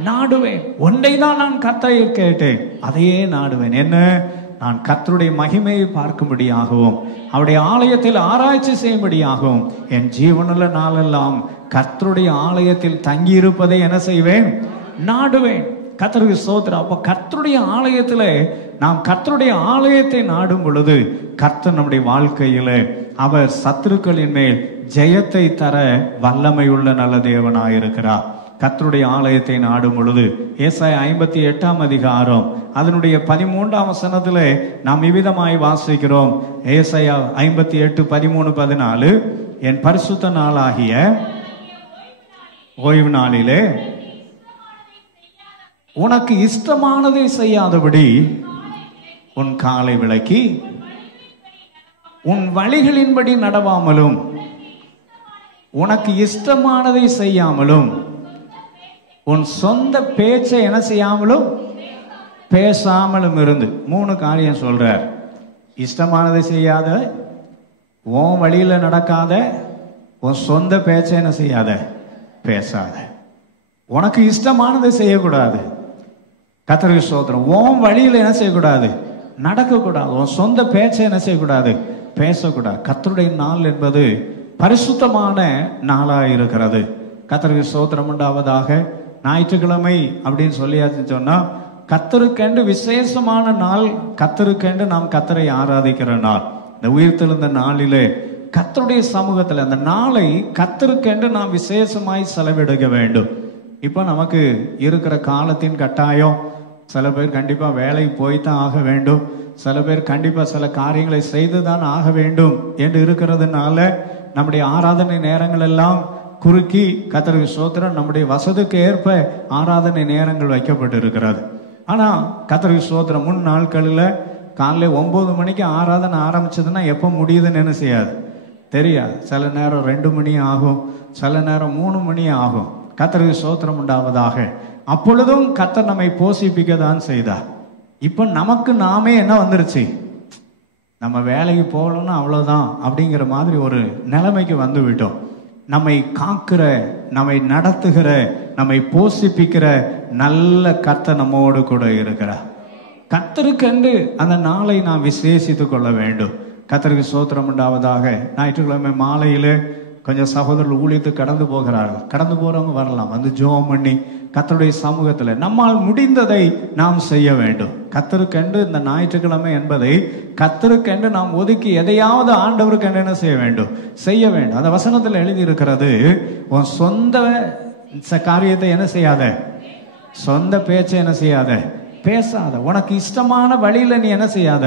நாடுவேன். ஒன்றை தான் நான் கர்த்தரை கேட்டேன், அதையே நாடுவேன். என்ன? நான் கர்த்தருடைய மகிமையை பார்க்கும்படியாகவும் அவருடைய ஆலயத்தில் ஆராய்ச்சி செய்யும்படியாகவும் என் ஜீவனுள்ள நாளெல்லாம் கர்த்தருடைய ஆலயத்தில் தங்கி இருப்பதை என்ன செய்வேன்? நாடுவேன். கர்த்தருக்கு ஸ்தோத்திரம். அப்ப கர்த்தருடைய ஆலயத்துல நாம் கர்த்தருடைய ஆலயத்தை நாடும் பொழுது கர்த்தர் நம்முடைய வாழ்க்கையில அவர் சத்துருக்களின் மேல் ஜெயத்தை தர வல்லமை உள்ள நல்ல தேவனாயிருக்கிறார். கர்த்தருடைய ஆலயத்தை நாடும் பொழுது ஏசாயா 58 அதிகாரம் அதனுடைய 13 வசனத்திலே நாம் இவ்விதமாய் வாசிக்கிறோம். ஏசாயா 58 13 14 என் பரிசுத்த நாளாகிய ஓய்வு நாளிலே உனக்கு இஷ்டமானதை செய்யாதபடி உன் காலை விலக்கி உன் வழிகளின்படி நடவாமலும் உனக்கு இஷ்டமானதை செய்யாமலும் உன் சொந்த பேச்சை என்ன செய்யாமலும் பேசாமலும் இருந்து 3 காரியம் சொல்றார். இஷ்டமானதை செய்யாத, உன் வழியில நடக்காத, உன் சொந்த பேச்சை என்ன செய்யாத, பேசாத. உனக்கு இஷ்டமானதை செய்யக்கூடாது. கர்த்தருக்கு ஸ்தோத்திரம். உன் வழியில என்ன செய்யக்கூடாது, நடக்கக்கூடாது. உன் சொந்த பேச்சை என்ன செய்யக்கூடாது, பேசக்கூடாது. கர்த்தருடைய நாள் என்பது பரிசுத்தமான நாளா இருக்கிறது. கர்த்தருக்கு ஸ்தோத்திரம் உண்டாவதாக. ஞாயிற்றுக்கிழமை அப்படின்னு சொல்லியாச்சு சொன்னா கர்த்தருக்கென்று விசேஷமான நாள், கர்த்தருக்கென்று நாம் கர்த்தரை ஆராதிக்கிற நாள். இந்த உயிர்த்தெழுந்த நாளிலே கர்த்தருடைய சமூகத்தில் அந்த நாளை கர்த்தருக்கென்று நாம் விசேஷமாய் செலவிடுக வேண்டும். இப்போ நமக்கு இருக்கிற காலத்தின் கட்டாயம், சில பேர் கண்டிப்பா வேலைக்கு போய்தான் ஆக வேண்டும், சில பேர் கண்டிப்பா சில காரியங்களை செய்துதான் ஆக வேண்டும் என்று இருக்கிறதுனால நம்முடைய ஆராதனை நேரங்கள் எல்லாம் குறுக்கி கர்த்தருக்கு ஸ்தோத்திரம் நம்முடைய வசதிக்கு ஏற்ப ஆராதனை நேரங்கள் வைக்கப்பட்டு இருக்கிறது. ஆனா கர்த்தருக்கு ஸ்தோத்திரம் முன் நாட்களில் காலையில் 9 மணிக்கு ஆராதனை ஆரம்பிச்சதுன்னா எப்போ முடியுதுன்னு என்ன செய்யாது, தெரியாது. சில நேரம் 2 மணி ஆகும், சில நேரம் 3 மணி ஆகும். கர்த்தருக்கு ஸ்தோத்திரம் உண்டாவதாக. அப்பொழுதும் கர்த்தர் நம்மை போஷிப்பிக்க தான் செய்தார். இப்போ நமக்கு நாமே என்ன வந்துருச்சு, நம்ம வேலைக்கு போகலன்னா அவ்வளோதான் அப்படிங்கிற மாதிரி ஒரு நிலைமைக்கு வந்து விட்டோம். நம்மை காக்கிற, நம்மை நடத்துகிற, நம்மை போஷிப்பிக்கிற நல்ல கர்த்தர் நம்மோடு கூட இருக்கிறார். கர்த்தருக்கென்று அந்த நாளை நாம் விசேஷித்துக் கொள்ள வேண்டும். கர்த்தருக்கு ஸ்தோத்திரம் உண்டாவதாக. ஞாயிற்றுக்கிழமை மாலையிலே கொஞ்சம் சகோதரர்கள் ஊழியத்துக்கு கடந்து போகிறார்கள். கடந்து போறவங்க வரலாம், வந்து ஜெபம் பண்ணி கர்த்தருடைய சமூகத்தில் நம்மால் முடிந்ததை நாம் செய்ய வேண்டும். கர்த்தருக்கென்று இந்த ஞாயிற்றுக்கிழமை என்பதை கர்த்தருக்கென்று நாம் ஒதுக்கி எதையாவது ஆண்டவருக்கென்று என்ன செய்ய வேண்டும், செய்ய வேண்டும். அந்த வசனத்தில் எழுதி இருக்கிறது, உன் சொந்த காரியத்தை என்ன செய்யாத, சொந்த பேச்சை என்ன செய்யாத, பேசாத. உனக்கு இஷ்டமான வழியில நீ என்ன செய்யாத,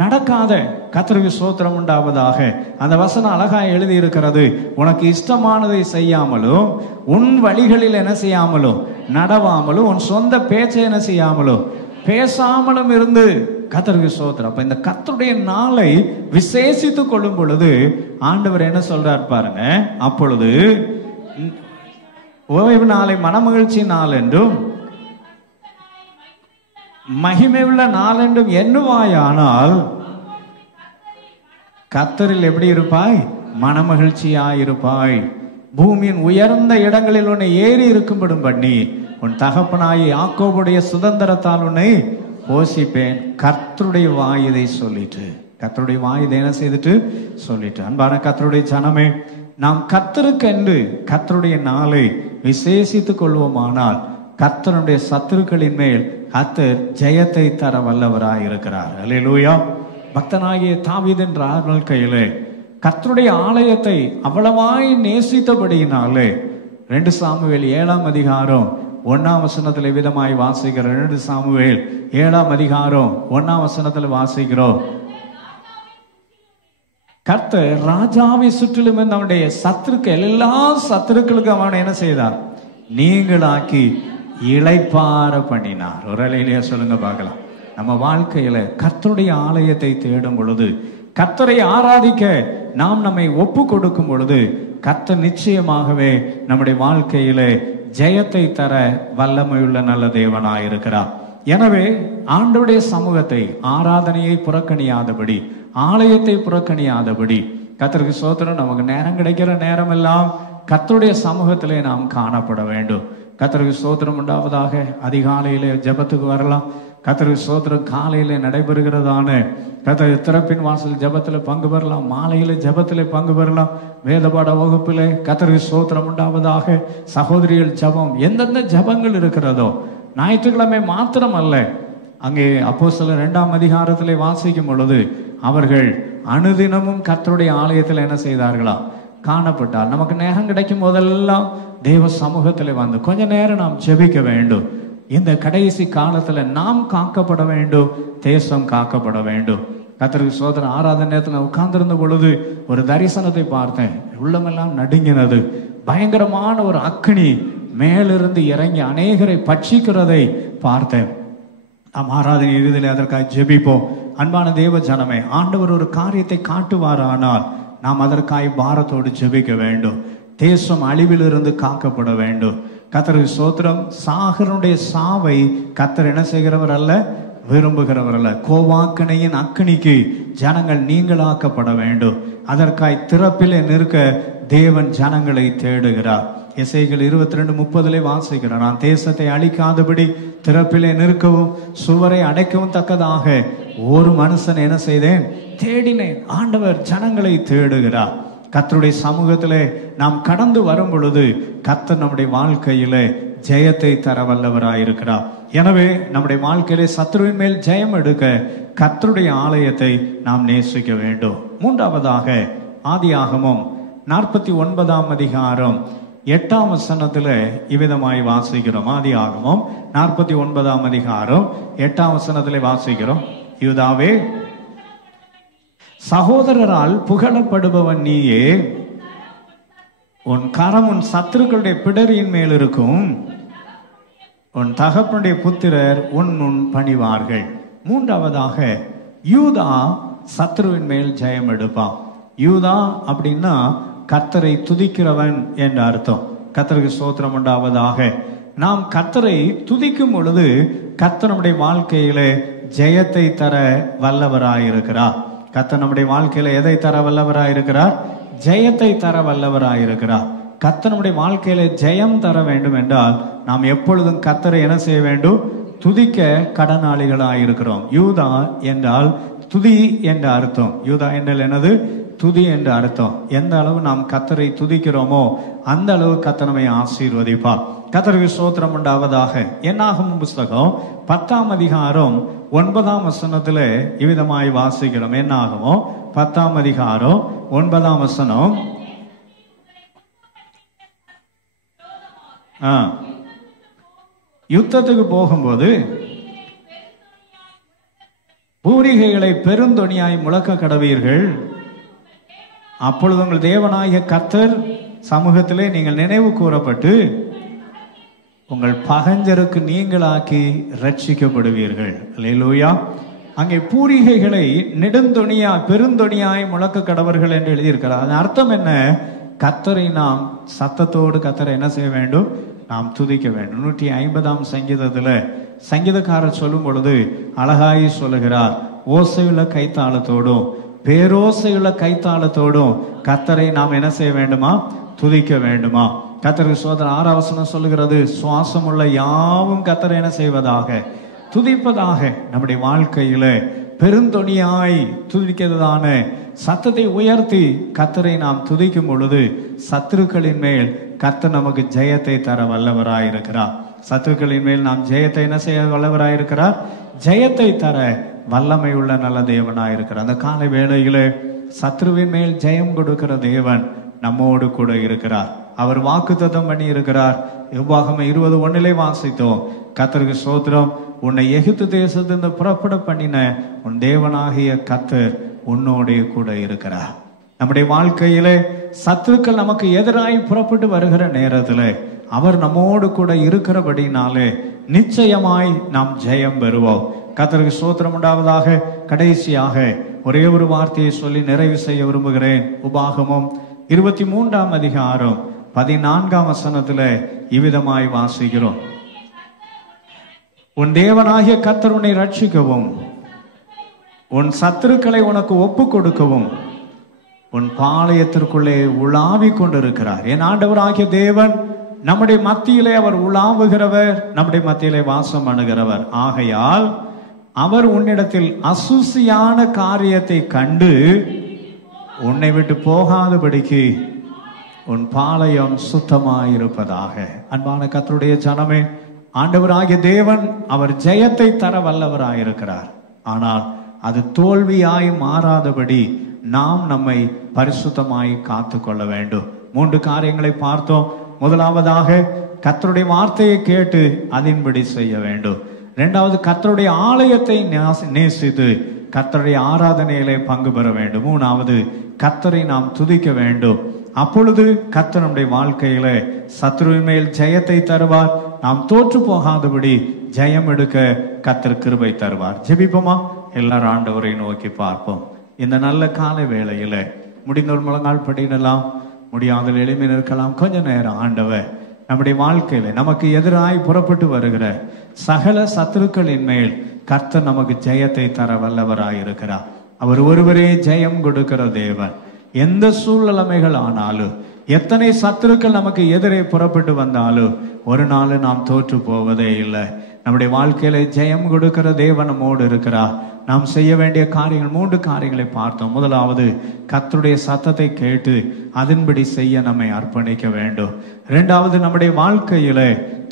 நடக்காத. கர்த்தருக்கு ஸ்தோத்திரம் உண்டாவதாக. அந்த வசனம் அழகா எழுதி இருக்கிறது. உனக்கு இஷ்டமானதை செய்யாமலும் உன் வழிகளில் என்ன செய்யாமலும் நடவாமலும் உன் சொந்த பேச்சை என்ன செய்யாமலும் பேசாமலும் இருந்து. கர்த்தருக்கு ஸ்தோத்திரம். அப்ப இந்த கர்த்தருடைய நாளை விசேஷித்துக் கொள்ளும் பொழுது ஆண்டவர் என்ன சொல்றார் பாருங்க. அப்பொழுது ஓய்வு நாளை மனமகிழ்ச்சி நாள் என்றும் மகிமை உள்ள நாள் என்றும் எண்ணுவாயானால் கர்த்தரில் எப்படி இருப்பாய், மனமகிழ்ச்சியாய் இருப்பாய். பூமியின் உயர்ந்த இடங்களில் உன்னை ஏறி இருக்கும்படும் பண்ணி உன் தகப்பனாய் யாக்கோபுடைய சுதந்திரத்தால் உன்னை போஷிப்பேன். கர்த்தருடைய வாய் இதை சொல்லிட்டு, கர்த்தருடைய வாய் இதை என்ன செய்துட்டு சொல்லிட்டு. அன்பான கர்த்தருடைய ஜனமே, நாம் கர்த்தருக்கென்று கர்த்தருடைய நாளை விசேஷித்துக் கொள்வோமானால் கர்த்தருடைய சத்துருக்களின் மேல் கர்த்தர் ஜெயத்தை தர வல்லவராய் இருக்கிறார். அல்லேலூயா. பக்தனாகிய தாவீதின் வாழ்க்கையிலே கர்த்தருடைய ஆலயத்தை அவ்வளவாய் நேசித்தபடியினாலே 2 சாமுவேல் 7 அதிகாரம் 1 வசனத்தில் விதமாய் வாசிக்கிறோம். 2 சாமுவேல் 7 அதிகாரம் 1 வசனத்தில் வாசிக்கிறோம். கர்த்தர் ராஜாவை சுற்றிலும் அவனுடைய சத்துருக்கள் எல்லா சத்துருக்களுக்கும் அவனை என்ன செய்தார், நீங்களாக்கி இளைப்பார பண்ணினார். ஒரு அலையிலேயே சொல்லுங்க பார்க்கலாம். நம்ம வாழ்க்கையில கர்த்தருடைய ஆலயத்தை தேடும் பொழுது, கர்த்தரை ஆராதிக்க நாம் நம்மை ஒப்பு கொடுக்கும் பொழுது கர்த்தர் நிச்சயமாகவே நம்முடைய வாழ்க்கையில ஜெயத்தை தர வல்லமையுள்ள நல்ல தேவனாயிருக்கிறார். எனவே ஆண்டவருடைய சமூகத்தை, ஆராதனையை புறக்கணியாதபடி, ஆலயத்தை புறக்கணியாதபடி, கர்த்தருக்கு ஸ்தோத்திரம், நமக்கு நேரம் கிடைக்கிற நேரம் எல்லாம் கர்த்தருடைய சமூகத்திலே நாம் காணப்பட வேண்டும். கர்த்தருக்கு ஸ்தோத்திரம் உண்டாவதாக. அதிகாலையிலே ஜெபத்துக்கு வரலாம். கர்த்தருக்கு ஸ்தோத்திரம் காலையிலே நடைபெறுகிறதான கர்த்தர் திறப்பின் வாசல் ஜெபத்தில் பங்கு பெறலாம். மாலையிலே ஜெபத்திலே பங்கு பெறலாம். வேதபாட வகுப்பிலே கர்த்தருக்கு ஸ்தோத்திரம் உண்டாவதாக. சகோதரிகள் ஜெபம், எந்தெந்த ஜெபங்கள் இருக்கிறதோ ஞாயிற்றுக்கிழமை மாத்திரம் அல்ல, அங்கே அப்போஸ்தலர் 2ஆம் அதிகாரத்திலே வாசிக்கும் பொழுது அவர்கள் அனுதினமும் கர்த்தருடைய ஆலயத்தில் என்ன செய்தார்களா? காணப்பட்டார். நமக்கு நேரம் கிடைக்கும் போதெல்லாம் தேவ சமூகத்தில் வந்து கொஞ்ச நேரம் நாம் ஜெபிக்க வேண்டும். இந்த கடைசி காலத்துல நாம் காக்கப்பட வேண்டும், தேசம் காக்கப்பட வேண்டும். கர்த்தருக்கு சோதரன் ஆராதனை நேரத்தில் உட்கார்ந்திருந்த பொழுது ஒரு தரிசனத்தை பார்த்தேன். உள்ளமெல்லாம் நடுங்கினது. பயங்கரமான ஒரு அக்கினி மேலிருந்து இறங்கி அநேகரை பட்சிக்கிறதை பார்த்தேன். நாம் ஆராதனை இறுதியில் அதற்காக ஜெபிப்போம். அன்பான தேவ ஜனமே, ஆண்டவர் ஒரு காரியத்தை காட்டுவாரானால் நாம் அதற்காக பாரத்தோடு ஜெபிக்க வேண்டும். தேசம் அழிவிலிருந்து காக்கப்பட வேண்டும். கர்த்தருக்கு ஸ்தோத்திரம். சாகரனுடைய சாவை கர்த்தர் என்ன செய்கிறவர் அல்ல, விரும்புகிறவர் அல்ல. கோவாக்கனையின் அக்கினிக்கு ஜனங்கள் நீங்களாக்கப்பட வேண்டும். அதற்காய் திறப்பிலே நிற்க தேவன் ஜனங்களை தேடுகிறார். எசேக்கியேல் 22:30 வாசிக்கிறார், நான் தேசத்தை அழிக்காதபடி திறப்பிலே நிற்கவும் சுவரை அடைக்கவும் தக்கதாக ஒரு மனுஷன் என்ன செய்தேன், தேடினேன். ஆண்டவர் ஜனங்களை தேடுகிறார். கர்த்தருடைய சமூகத்திலே நாம் கடந்து வரும் பொழுது கர்த்தர் நம்முடைய வாழ்க்கையிலே ஜெயத்தை தர வல்லவராயிருக்கிறார். எனவே நம்முடைய வாழ்க்கையிலே சத்துருவின் மேல் ஜெயம் எடுக்க கர்த்தருடைய ஆலயத்தை நாம் நேசிக்க வேண்டும். மூன்றாவதாக ஆதியாகமம் 49ஆம் அதிகாரம் 8ஆம் வசனத்துல இவ்விதமாய் வாசிக்கிறோம். ஆதியாகமம் 49ஆம் அதிகாரம் 8ஆம் வசனத்திலே வாசிக்கிறோம். யூதாவே, சகோதரரால் புகழப்படுபவன் நீயே, உன் கரம் உன் சத்துருக்களுடைய பிடரியின் மேல் இருக்கும், உன் தகப்பனுடைய புத்திரர் உன் பணிவார்கள். மூன்றாவதாக யூதா சத்துருவின் மேல் ஜெயம் எடுப்பான். யூதா அப்படின்னா கர்த்தரை துதிக்கிறவன் என்ற அர்த்தம். கர்த்தருக்கு ஸ்தோத்திரம் உண்டாவதாக. நாம் கர்த்தரை துதிக்கும் பொழுது கர்த்தர் நம்முடைய வாழ்க்கையிலே ஜெயத்தை தர வல்லவராயிருக்கிறார். கர்த்தர் நம்முடைய வாழ்க்கையில எதை தர வல்லவராயிருக்கிறார்? ஜெயத்தை தர வல்லவராயிருக்கிறார். கர்த்தர் நம்முடைய வாழ்க்கையில ஜெயம் தர வேண்டும் என்றால் நாம் எப்பொழுதும் கர்த்தரை என்ன செய்ய வேண்டும்? துதிக்க கடனாளிகளாயிருக்கிறோம். யூதா என்றால் துதி என்ற அர்த்தம். யூதா என்றால் என்னது? துதி என்ற அர்த்தம். எந்த அளவு நாம் கர்த்தரை துதிக்கிறோமோ அந்த அளவு கர்த்தர் நம்மை ஆசீர்வதிப்பார். கர்த்தருக்கு ஸ்தோத்திரம் உண்டாவதாக. என்னாகமம் புஸ்தகம் 10ஆம் அதிகாரம் 9ஆம் வசனத்துல இவ்விதமாய் வாசிக்கிறோம். என்னாகமம் 10ஆம் அதிகாரம் 9ஆம் வசனம். யுத்தத்துக்கு போகும்போது பூரிகைகளை பெருந்தொனியாய் முழக்க கடவீர்கள். அப்பொழுது உங்கள் தேவனாகிய கர்த்தர் சமூகத்திலே நீங்கள் நினைவு கூறப்பட்டு உங்கள் பகஞ்சருக்கு நீங்களாக்கி ரட்சிக்கப்படுவீர்கள். அல்லேலூயா. அங்கே பூரிகைகளை நெடுந்தொனியா பெருந்தொனியாய் முழக்க கடவர்கள் என்று எழுதியிருக்கிறார். அதன் அர்த்தம் என்ன? கர்த்தரை நாம் சத்தத்தோடு கர்த்தரை என்ன செய்ய வேண்டும்? நாம் துதிக்க வேண்டும். 150ஆம் சங்கீதத்துல சங்கீதக்காரர் சொல்லும் பொழுது அழகாய் சொல்லுகிறார், ஓசையுள்ள கைத்தாளத்தோடும் பேரோசையுள்ள கைத்தாளத்தோடும் கர்த்தரை நாம் என்ன செய்ய வேண்டுமா? துதிக்க வேண்டுமா? கர்த்தருக்கு சோதனை 6ஆம் வசனம் சொல்லுகிறது, சுவாசம் உள்ள யாவும் கர்த்தரை என்ன செய்வதாக? துதிப்பதாக. நம்முடைய வாழ்க்கையில பெருந்தொனியாய் துதிக்கிறதான சத்தத்தை உயர்த்தி கர்த்தரை நாம் துதிக்கும் பொழுது சத்துருக்களின் மேல் கர்த்தர் நமக்கு ஜெயத்தை தர வல்லவராயிருக்கிறார். சத்துருக்களின் மேல் நாம் ஜெயத்தை என்ன செய்ய வல்லவராயிருக்கிறார்? ஜெயத்தை தர வல்லமை உள்ள நல்ல தேவனாயிருக்கிறார். அந்த காலை வேளையில சத்ருவின் மேல் ஜெயம் கொடுக்கிற தேவன் நம்மோடு கூட இருக்கிறார். அவர் வாக்குத்தத்தம் பண்ணி இருக்கிறார். எவ்வாகமம் 20:1 வாசித்தோம். கர்த்தருக்கு ஸ்தோத்திரம். உன்னை எகிப்து தேசத்திலிருந்து புறப்பட பண்ணின உன் தேவனாகிய கர்த்தர் உன்னோடே கூட இருக்கிறார். நம்முடைய வாழ்க்கையிலே சத்துருக்கள் நமக்கு எதிராய் புறப்பட்டு வருகிற நேரத்தில் அவர் நம்மோடு கூட இருக்கிறபடினாலே நிச்சயமாய் நாம் ஜெயம் பெறுவோம். கர்த்தருக்கு ஸ்தோத்திரம் உண்டாவதாக. கடைசியாக ஒரே ஒரு வார்த்தையை சொல்லி நிறைவு செய்ய விரும்புகிறேன். உபாகமம் 23ஆம் அதிகாரம் 14ஆம் வசனத்துல இவ்விதமாய் வாசிக்கிறோம். உன் தேவனாகிய கர்த்தர் உன்னை ரட்சிக்கவும் உன் சத்துருக்களை உனக்கு ஒப்பு கொடுக்கவும் உன் பாளையத்திற்குள்ளே உலாவிக் கொண்டிருக்கிறார். என் ஆண்டவராகிய தேவன் நம்முடைய மத்தியிலே அவர் உலாவுகிறவர், நம்முடைய மத்தியிலே வாசம் அணுகிறவர். ஆகையால் அவர் உன்னிடத்தில் அசூசியான காரியத்தை கண்டு உன்னை விட்டு போகாதபடிக்கு உன் பாளையம் சுத்தமாயிருப்பதாக. அன்பான கர்த்தருடைய ஜனமே, ஆண்டவராகிய தேவன் அவர் ஜெயத்தை தர வல்லவராயிருக்கிறார். ஆனால் அது தோல்வியாய் மாறாதபடி நாம் நம்மை பரிசுத்தமாய் காத்து கொள்ள வேண்டும். 3 காரியங்களை பார்த்தோம். முதலாவதாக கர்த்தருடைய வார்த்தையை கேட்டு அதன்படி செய்ய வேண்டும். 2வது கர்த்தருடைய ஆலயத்தை நேசித்து கர்த்தருடைய ஆராதனையிலே பங்கு பெற வேண்டும். 3வது கர்த்தரை நாம் துதிக்க வேண்டும். அப்பொழுது கர்த்தர் நம்முடைய வாழ்க்கையில சத்துருவின் மேல் ஜெயத்தை தருவார். நாம் தோற்று போகாதபடி ஜெயம் எடுக்க கர்த்தர் கிருபை தருவார். ஜெபிப்போமா? எல்லாரும் ஆண்டவரை நோக்கி பார்ப்போம். இந்த நல்ல காலை வேளையில முடிந்தோர் முழங்கால் படியிடலாம், முடியாத எளிமையில் இருக்கலாம். கொஞ்ச நேரம் ஆண்டவர் நம்முடைய வாழ்க்கையில நமக்கு எதிராய் புறப்பட்டு வருகிற சகல சத்துருக்களின் மேல் கர்த்தர் நமக்கு ஜெயத்தை தர வல்லவராயிருக்கிறார். அவர் ஒருவரே ஜெயம் கொடுக்கிற தேவன். எந்த சூழ்நிலைமைகள் ஆனாலும், எத்தனை சத்துருக்கள் நமக்கு எதிரே புறப்பட்டு வந்தாலும் ஒரு நாள் நாம் தோற்று போவதே இல்லை. நம்முடைய வாழ்க்கையில ஜெயம் கொடுக்கிற தேவன் நம்மோடு இருக்கிறார். நாம் செய்ய வேண்டிய காரியங்கள் 3 காரியங்களை பார்த்தோம். முதலாவது கர்த்தருடைய சத்தத்தை கேட்டு அதன்படி செய்ய நம்மை அர்ப்பணிக்க வேண்டும். 2வது நம்முடைய வாழ்க்கையில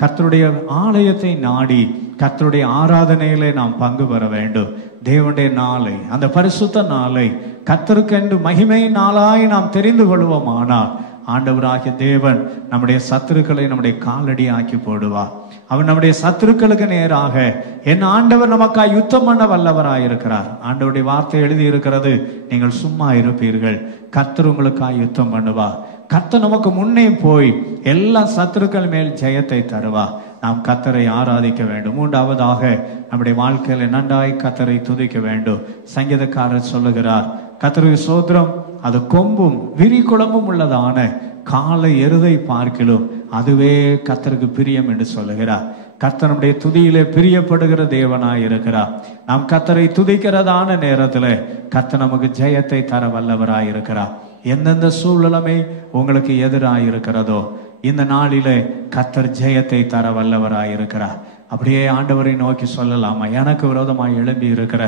கர்த்தருடைய ஆலயத்தை நாடி கர்த்தருடைய ஆராதனையிலே நாம் பங்கு பெற வேண்டும். தேவனுடைய நாளை, அந்த பரிசுத்த நாளை கர்த்தருக்கென்று மகிமை நாளாய் நாம் தெரிந்து கொள்வோம். ஆனால் ஆண்டவராகிய தேவன் நம்முடைய சத்துருக்களை நம்முடைய காலடி ஆக்கி போடுவார். அவன் நம்முடைய சத்துருக்களுக்கு நேராக என் ஆண்டவர் நமக்காய் யுத்தம் பண்ண வல்லவராயிருக்கிறார். ஆண்டவருடைய வார்த்தை எழுதி இருக்கிறது, நீங்கள் சும்மா இருப்பீர்கள், கர்த்தர் உங்களுக்காய் யுத்தம் பண்ணுவார். கர்த்தர் நமக்கு முன்னே போய் எல்லா சத்துருக்கள் மேல் ஜெயத்தை தருவா. நாம் கர்த்தரை ஆராதிக்க வேண்டும். 3வதாக நம்முடைய வாழ்க்கையில நன்றாய் கர்த்தரை துதிக்க வேண்டும். சங்கீதக்காரர் சொல்லுகிறார், கர்த்தருக்கு ஸ்தோத்திரம், அது கொம்பும் விரிகுளமும் உள்ளதான காலை எருதை பார்க்கிலும் அதுவே கர்த்தருக்கு பிரியம் என்று சொல்லுகிறார். கர்த்தர் நம்முடைய துதியிலே பிரியப்படுகிற தேவனாய் இருக்கிறார். நாம் கர்த்தரை துதிக்கிறதான நேரத்துல கர்த்தர் நமக்கு ஜெயத்தை தர வல்லவராய் இருக்கிறார். எந்தெந்த சூழ்நிலைமை உங்களுக்கு எதிராய் இருக்கிறதோ இந்த நாளிலே கர்த்தர் ஜெயத்தை தர வல்லவராய் இருக்கிறார். அப்படியே ஆண்டவரை நோக்கி சொல்லலாமா, எனக்கு விரோதமாய் எழும்பி இருக்கிற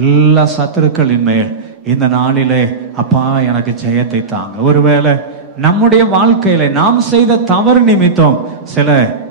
எல்லா சத்துருக்களின் மேல் இந்த நாளிலே அப்பா எனக்கு ஜெயத்தை தாங்க. ஒருவேளை நம்முடைய வாழ்க்கையில நாம் செய்த தவறு நிமித்தம் சில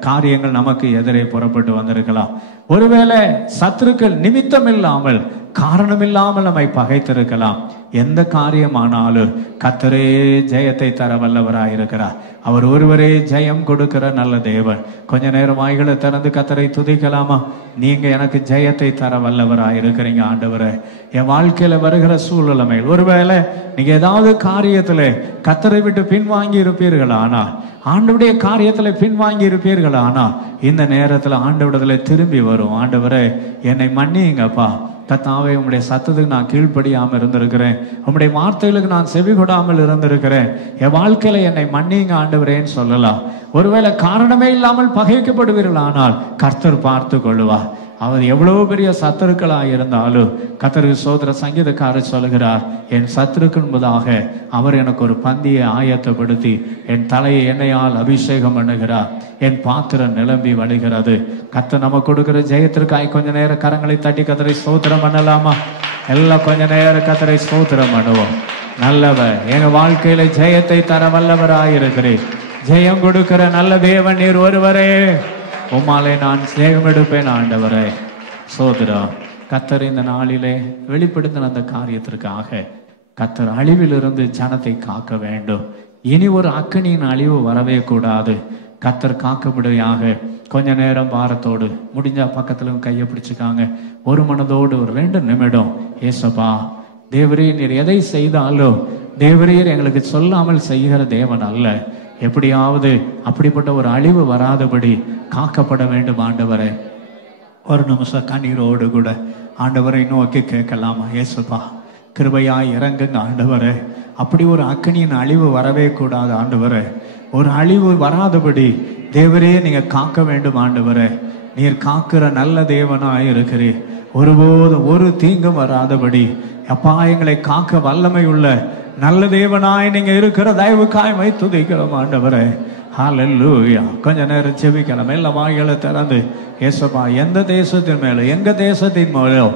காரியங்கள் நமக்கு எதிரே புறப்பட்டு வந்திருக்கலாம். ஒருவேளை சத்துருக்கள் நிமித்தம் இல்லாமல் காரணம் இல்லாமல் நம்மை பகைத்திருக்கலாம். எந்த காரியமானாலும் கர்த்தரே ஜெயத்தை தர வல்லவராயிருக்கிறார். அவர் ஒருவரே ஜெயம் கொடுக்கிற நல்ல தேவன். கொஞ்ச நேரம் வாய்களை திறந்து கர்த்தரை துதிக்கலாமா? நீங்க எனக்கு ஜெயத்தை தர வல்லவராயிருக்கிறீங்க ஆண்டவரே. என் வாழ்க்கையில வருகிற சூழ்நிலைமை, ஒருவேளை நீங்க ஏதாவது காரியத்துல கர்த்தரை விட்டு பின்வாங்கி இருப்பீர்கள், ஆனால் ஆண்டவருடைய காரியத்துல பின்வாங்கி இருப்பீர்கள், ஆனா இந்த நேரத்துல ஆண்டவரத்துல திரும்பி வரும். ஆண்டவரே என்னை மன்னிங்கப்பா, கர்த்தாவே உம்முடைய சத்தத்துக்கு நான் கீழ்ப்படியாமல் இருந்திருக்கிறேன், உம்முடைய வார்த்தைகளுக்கு நான் செவி கொடாமல் இருந்திருக்கிறேன், என் வாழ்க்கையில என்னை மன்னிங்க ஆண்டவரேன்னு சொல்லலாம். ஒருவேளை காரணமே இல்லாமல் பகைக்கப்படுவீர்கள், ஆனால் கர்த்தர் பார்த்து கொள்ளுவார். அவர் எவ்வளவு பெரிய சத்துருக்களாக இருந்தாலும் கர்த்தருக்கு சோதர சங்கீதக்காரர் சொல்லுகிறார், என் சத்துருக்கள் முன்பதாக அவர் எனக்கு ஒரு பந்தியை ஆயத்தப்படுத்தி என் தலையை எண்ணெயால் அபிஷேகம் பண்ணுகிறார், என் பாத்திரம் நிரம்பி வழிகிறது. கர்த்தர் நமக்கு கொடுக்கிற ஜெயத்திற்காய் கொஞ்ச நேரம் கரங்களை தட்டி கர்த்தரை ஸ்தோத்திரம் பண்ணலாமா? எல்லாம் கொஞ்ச நேரம் கர்த்தரை ஸ்தோத்திரம் பண்ணுவோம். நல்லவர், எங்க வாழ்க்கையில ஜெயத்தை தர வல்லவராயிருக்கிறேன். ஜெயம் கொடுக்கிற நல்ல தேவன் நீர் ஒருவரே, உம்மாலே நான் ஜெயம் எடுப்பேன் ஆண்டவரே. சோதரம், கர்த்தர் இந்த நாளிலே வெளிப்படுத்தின அந்த காரியத்திற்காக கர்த்தர் அழிவிலிருந்து ஜனத்தை காக்க வேண்டும். இனி ஒரு அக்கினியின் அழிவு வரவே கூடாது. கர்த்தர் காக்கும்படியாக கொஞ்ச நேரம் பாரத்தோடு முடிஞ்சா பக்கத்துல கையை பிடிச்சுக்காங்க. ஒரு மனதோடு ஒரு 2 நிமிடம், ஏசப்பா தேவரீர் நீர் எதை செய்தாலும் தேவரீர் எங்களுக்கு சொல்லாமல் செய்கிற தேவன் அல்ல. எப்படியாவது அப்படிப்பட்ட ஒரு அழிவு வராதபடி காக்கப்பட வேண்டும் ஆண்டவரே. ஒரு நிமிஷம் கண்ணீரோடு கூட ஆண்டவரை நோக்கி கேட்கலாமா? ஏசுப்பா கிருபையாய் இறங்குங்க ஆண்டவரே. அப்படி ஒரு அக்கினியின் அழிவு வரவே கூடாது ஆண்டவரே. ஒரு அழிவு வராதபடி தேவரே நீங்க காக்க வேண்டும் ஆண்டவரே. நீர் காக்கிற நல்ல தேவனாய் இருக்கிறீர். ஒருபோதும் ஒரு தீங்கும் வராதபடி அப்பா எங்களை காக்க வல்லமை உள்ள நல்ல தேவனாய் நீங்க இருக்கிற தயவுக்காய் மை துதிக்கிறோம் ஆண்டவரே. ஹல்லேலூயா. கொஞ்ச நேரம் ஜெபிக்கலாம். எல்லாம் வாய்களை திறந்து ஏசப்பா எந்த தேசத்தின் மேலோ, எங்க தேசத்தின் மேலோ,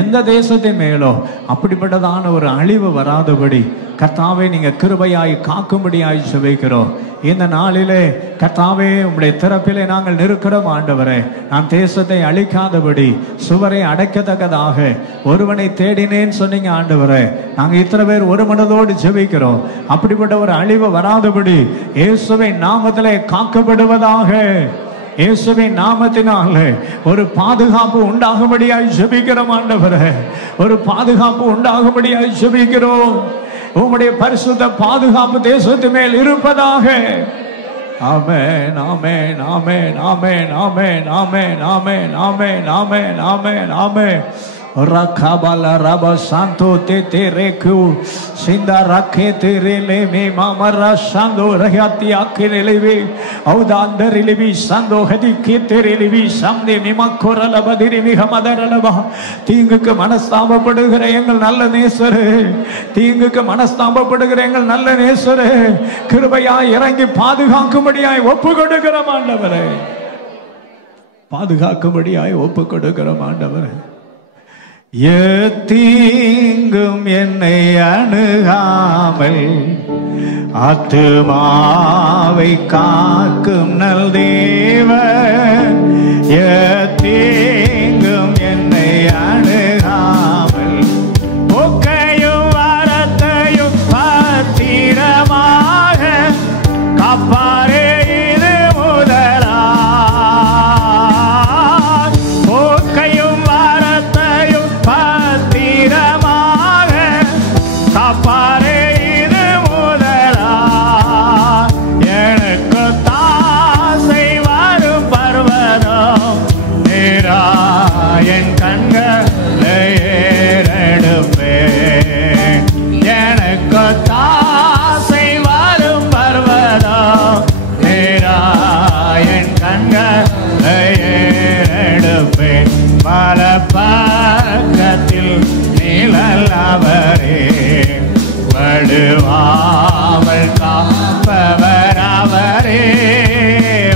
எந்த தேசத்தின் மேலோ அப்படிப்பட்டதான ஒரு அழிவு வராதபடி கர்த்தாவே நீங்க கிருபையாய் காக்கும்படியாய் ஜெபிக்கிறோம். இந்த நாளிலே கர்த்தாவே உம்முடைய திறப்பிலே நாங்கள் நிற்கிறோம் ஆண்டவரே. நான் தேசத்தை அழிக்காதபடி சுவரை அடைக்கத்தக்கதாக ஒருவனை தேடினேன் சொன்னீங்க ஆண்டவரே. நாங்கள் இத்தனை பேர் ஒரு மனதோடு ஜெபிக்கிறோம். அப்படிப்பட்ட ஒரு அழிவு வராதபடி இயேசுவின் நாமத்திலே காக்கப்படுவதாக. இயேசுவின் நாமத்தினாலே ஒரு பாதுகாப்பு உண்டாகும்படியாய் ஜெபிக்கிறோம் ஆண்டவரே. ஒரு பாதுகாப்பு உண்டாகும்படியாய் ஜெபிக்கிறோம். உம்முடைய பரிசுத்த பாதுகாப்பு தேசத்து மேல் இருப்பதாக. ஆமென் ஆமென் ஆமென் ஆமென் ஆமென் ஆமென் ஆமென் ஆமென் ஆமென் ஆமென் ஆமென். Rakabala raba santo te reku sinda rakhe tere le me mamara sando rahati akire levi auda andar levi sando hadi ke tere levi samne mimakora labadiri mihamadara laba. தீங்குக்கு மனஸ்தாபப்படுகிற எங்கள் நல்ல நேசரே, தீங்குக்கு மனஸ்தாபப்படுகிற எங்கள் நல்ல நேசரே, கிருபையாய் இறங்கி பாதுகாக்கும்படியாய் ஒப்பு கொடுக்கிறோம் ஆண்டவரே. பாதுகாக்கும்படியாய் ஒப்பு கொடுக்கிறோம் ஆண்டவரே. தீங்கும் என்னை அணுகாமல் ஆத்துமாவை காக்கும் நல் தேவன். தீங்கும் என்னை அணுகாமல் போக்கையும் வாரத்தையும் பத்திரமாக காப்பாரே. இது முதலா போக்கையும் வாரத்தையும் பத்திரமாக காப்பாரே. இது முதலா எனக்கு தாசை வரும் பர்வதம் நேரா என் கண்களை ஏறெடுப்பேன். எனக்கு தாசை வரும் பர்வதம் நேரா என் கண்களை ஏறெடுப்பேன். வலப்பக்கத்தில் நிழல் அவரே, வடுவாமல் காப்பவர் அவரே.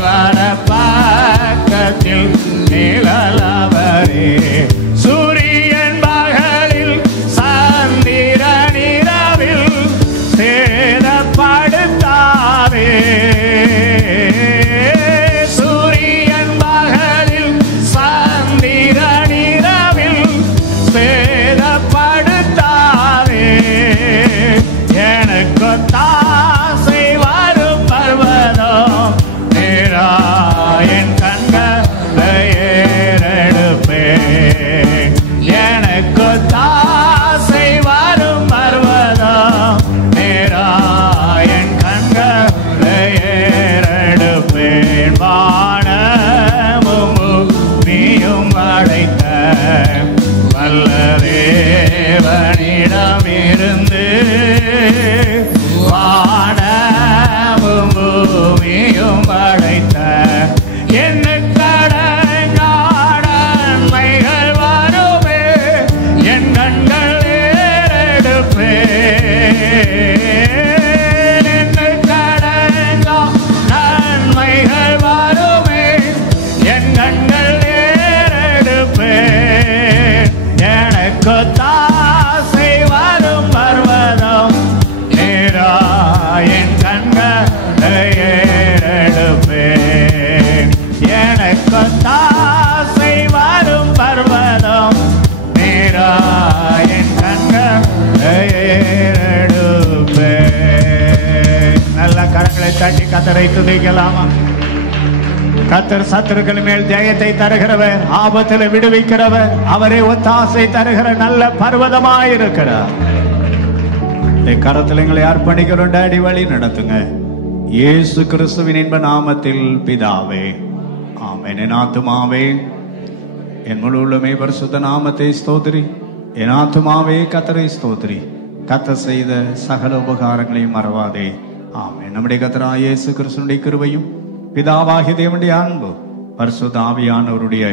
வலப்பக்கத்தில் நிழல் அவரே, சூரியன் பகலில் சந்திரன் இரவில் சேதப்படுத்தாதே. சூரியன் பகலில் சந்திரன் இரவில் சேதப்படுத்தாதே. எனக்கு தாசை வரும் பர்வதம் நேரா என் கண்களை ஏறெடுப்பேன். எனக்கு தாசை வரும் பர்வதம் நேரா என் கண்களை ஏறெடுப்பேன். வானமும் நீயும் அடைத்த வல்ல தேவனிடமிருந்து வானமும் பூமியும் படைத்த நன்மைகள் வருமே. என் கண்கள் ஏறெடுப்பேன். நன்மைகள் வருமே. என் கண்கள் ஏறெடுப்பேன். எனக்கு தாசை வரும் பர்வதம் நேரா என் கண்களை ஏறெடுப்பேன். எனக்கு தாசை வரும் பர்வதம் நேரா என் கண்களை ஏறெடுப்பேன். நல்ல கரங்களை தட்டி கத்தரை துதிக்கலாமா? கர்த்தர் சத்துருக்கள் மேல் ஜெயத்தை தருகிறவர், ஆபத்தில் விடுவிக்கிறவர், அவரே ஒத்தாசை தருகிற நல்ல பர்வதமாயிருக்கிறார். இந்த கரத்தில் எங்களை அர்ப்பணிக்கிறோம். டாடி வழி நடத்துங்க. இயேசு கிறிஸ்துவின் இன்ப நாமத்தில் பிதாவே, ஆமென். என் ஆத்துமாவே என் முழு உள்ளமே பரிசுத்த நாமத்தை ஸ்தோத்திரி. என் ஆத்துமாவே கர்த்தரை ஸ்தோத்திரி. கர்த்தர் செய்த சகல உபகாரங்களையும் மறவாதே. ஆமென். நம்முடைய கர்த்தராகிய இயேசு கிறிஸ்துவினுடைய கிருபையும் பிதாவாகிய தேவனுடைய அன்பு பரிசுத்த ஆவியானவருடைய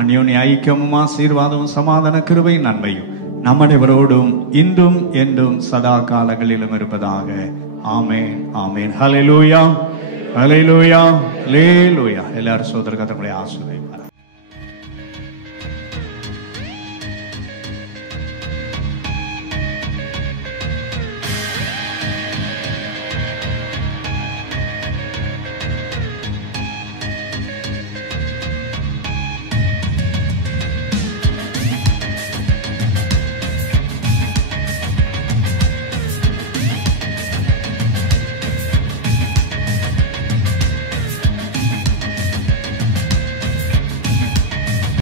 அந்யோன்ய ஐக்கியமும் ஆசீர்வாதமும் சமாதான கிருபையும் நன்மையும் நம்மனைவரோடும் இன்றும் என்றும் சதா காலங்களிலும் இருப்பதாக. ஆமென் ஆமென். ஹல்லேலூயா ஹல்லேலூயா ஹல்லேலூயா. எல்லாரும் சோதர கர்த்தருடைய ஆசீர்வாதம்.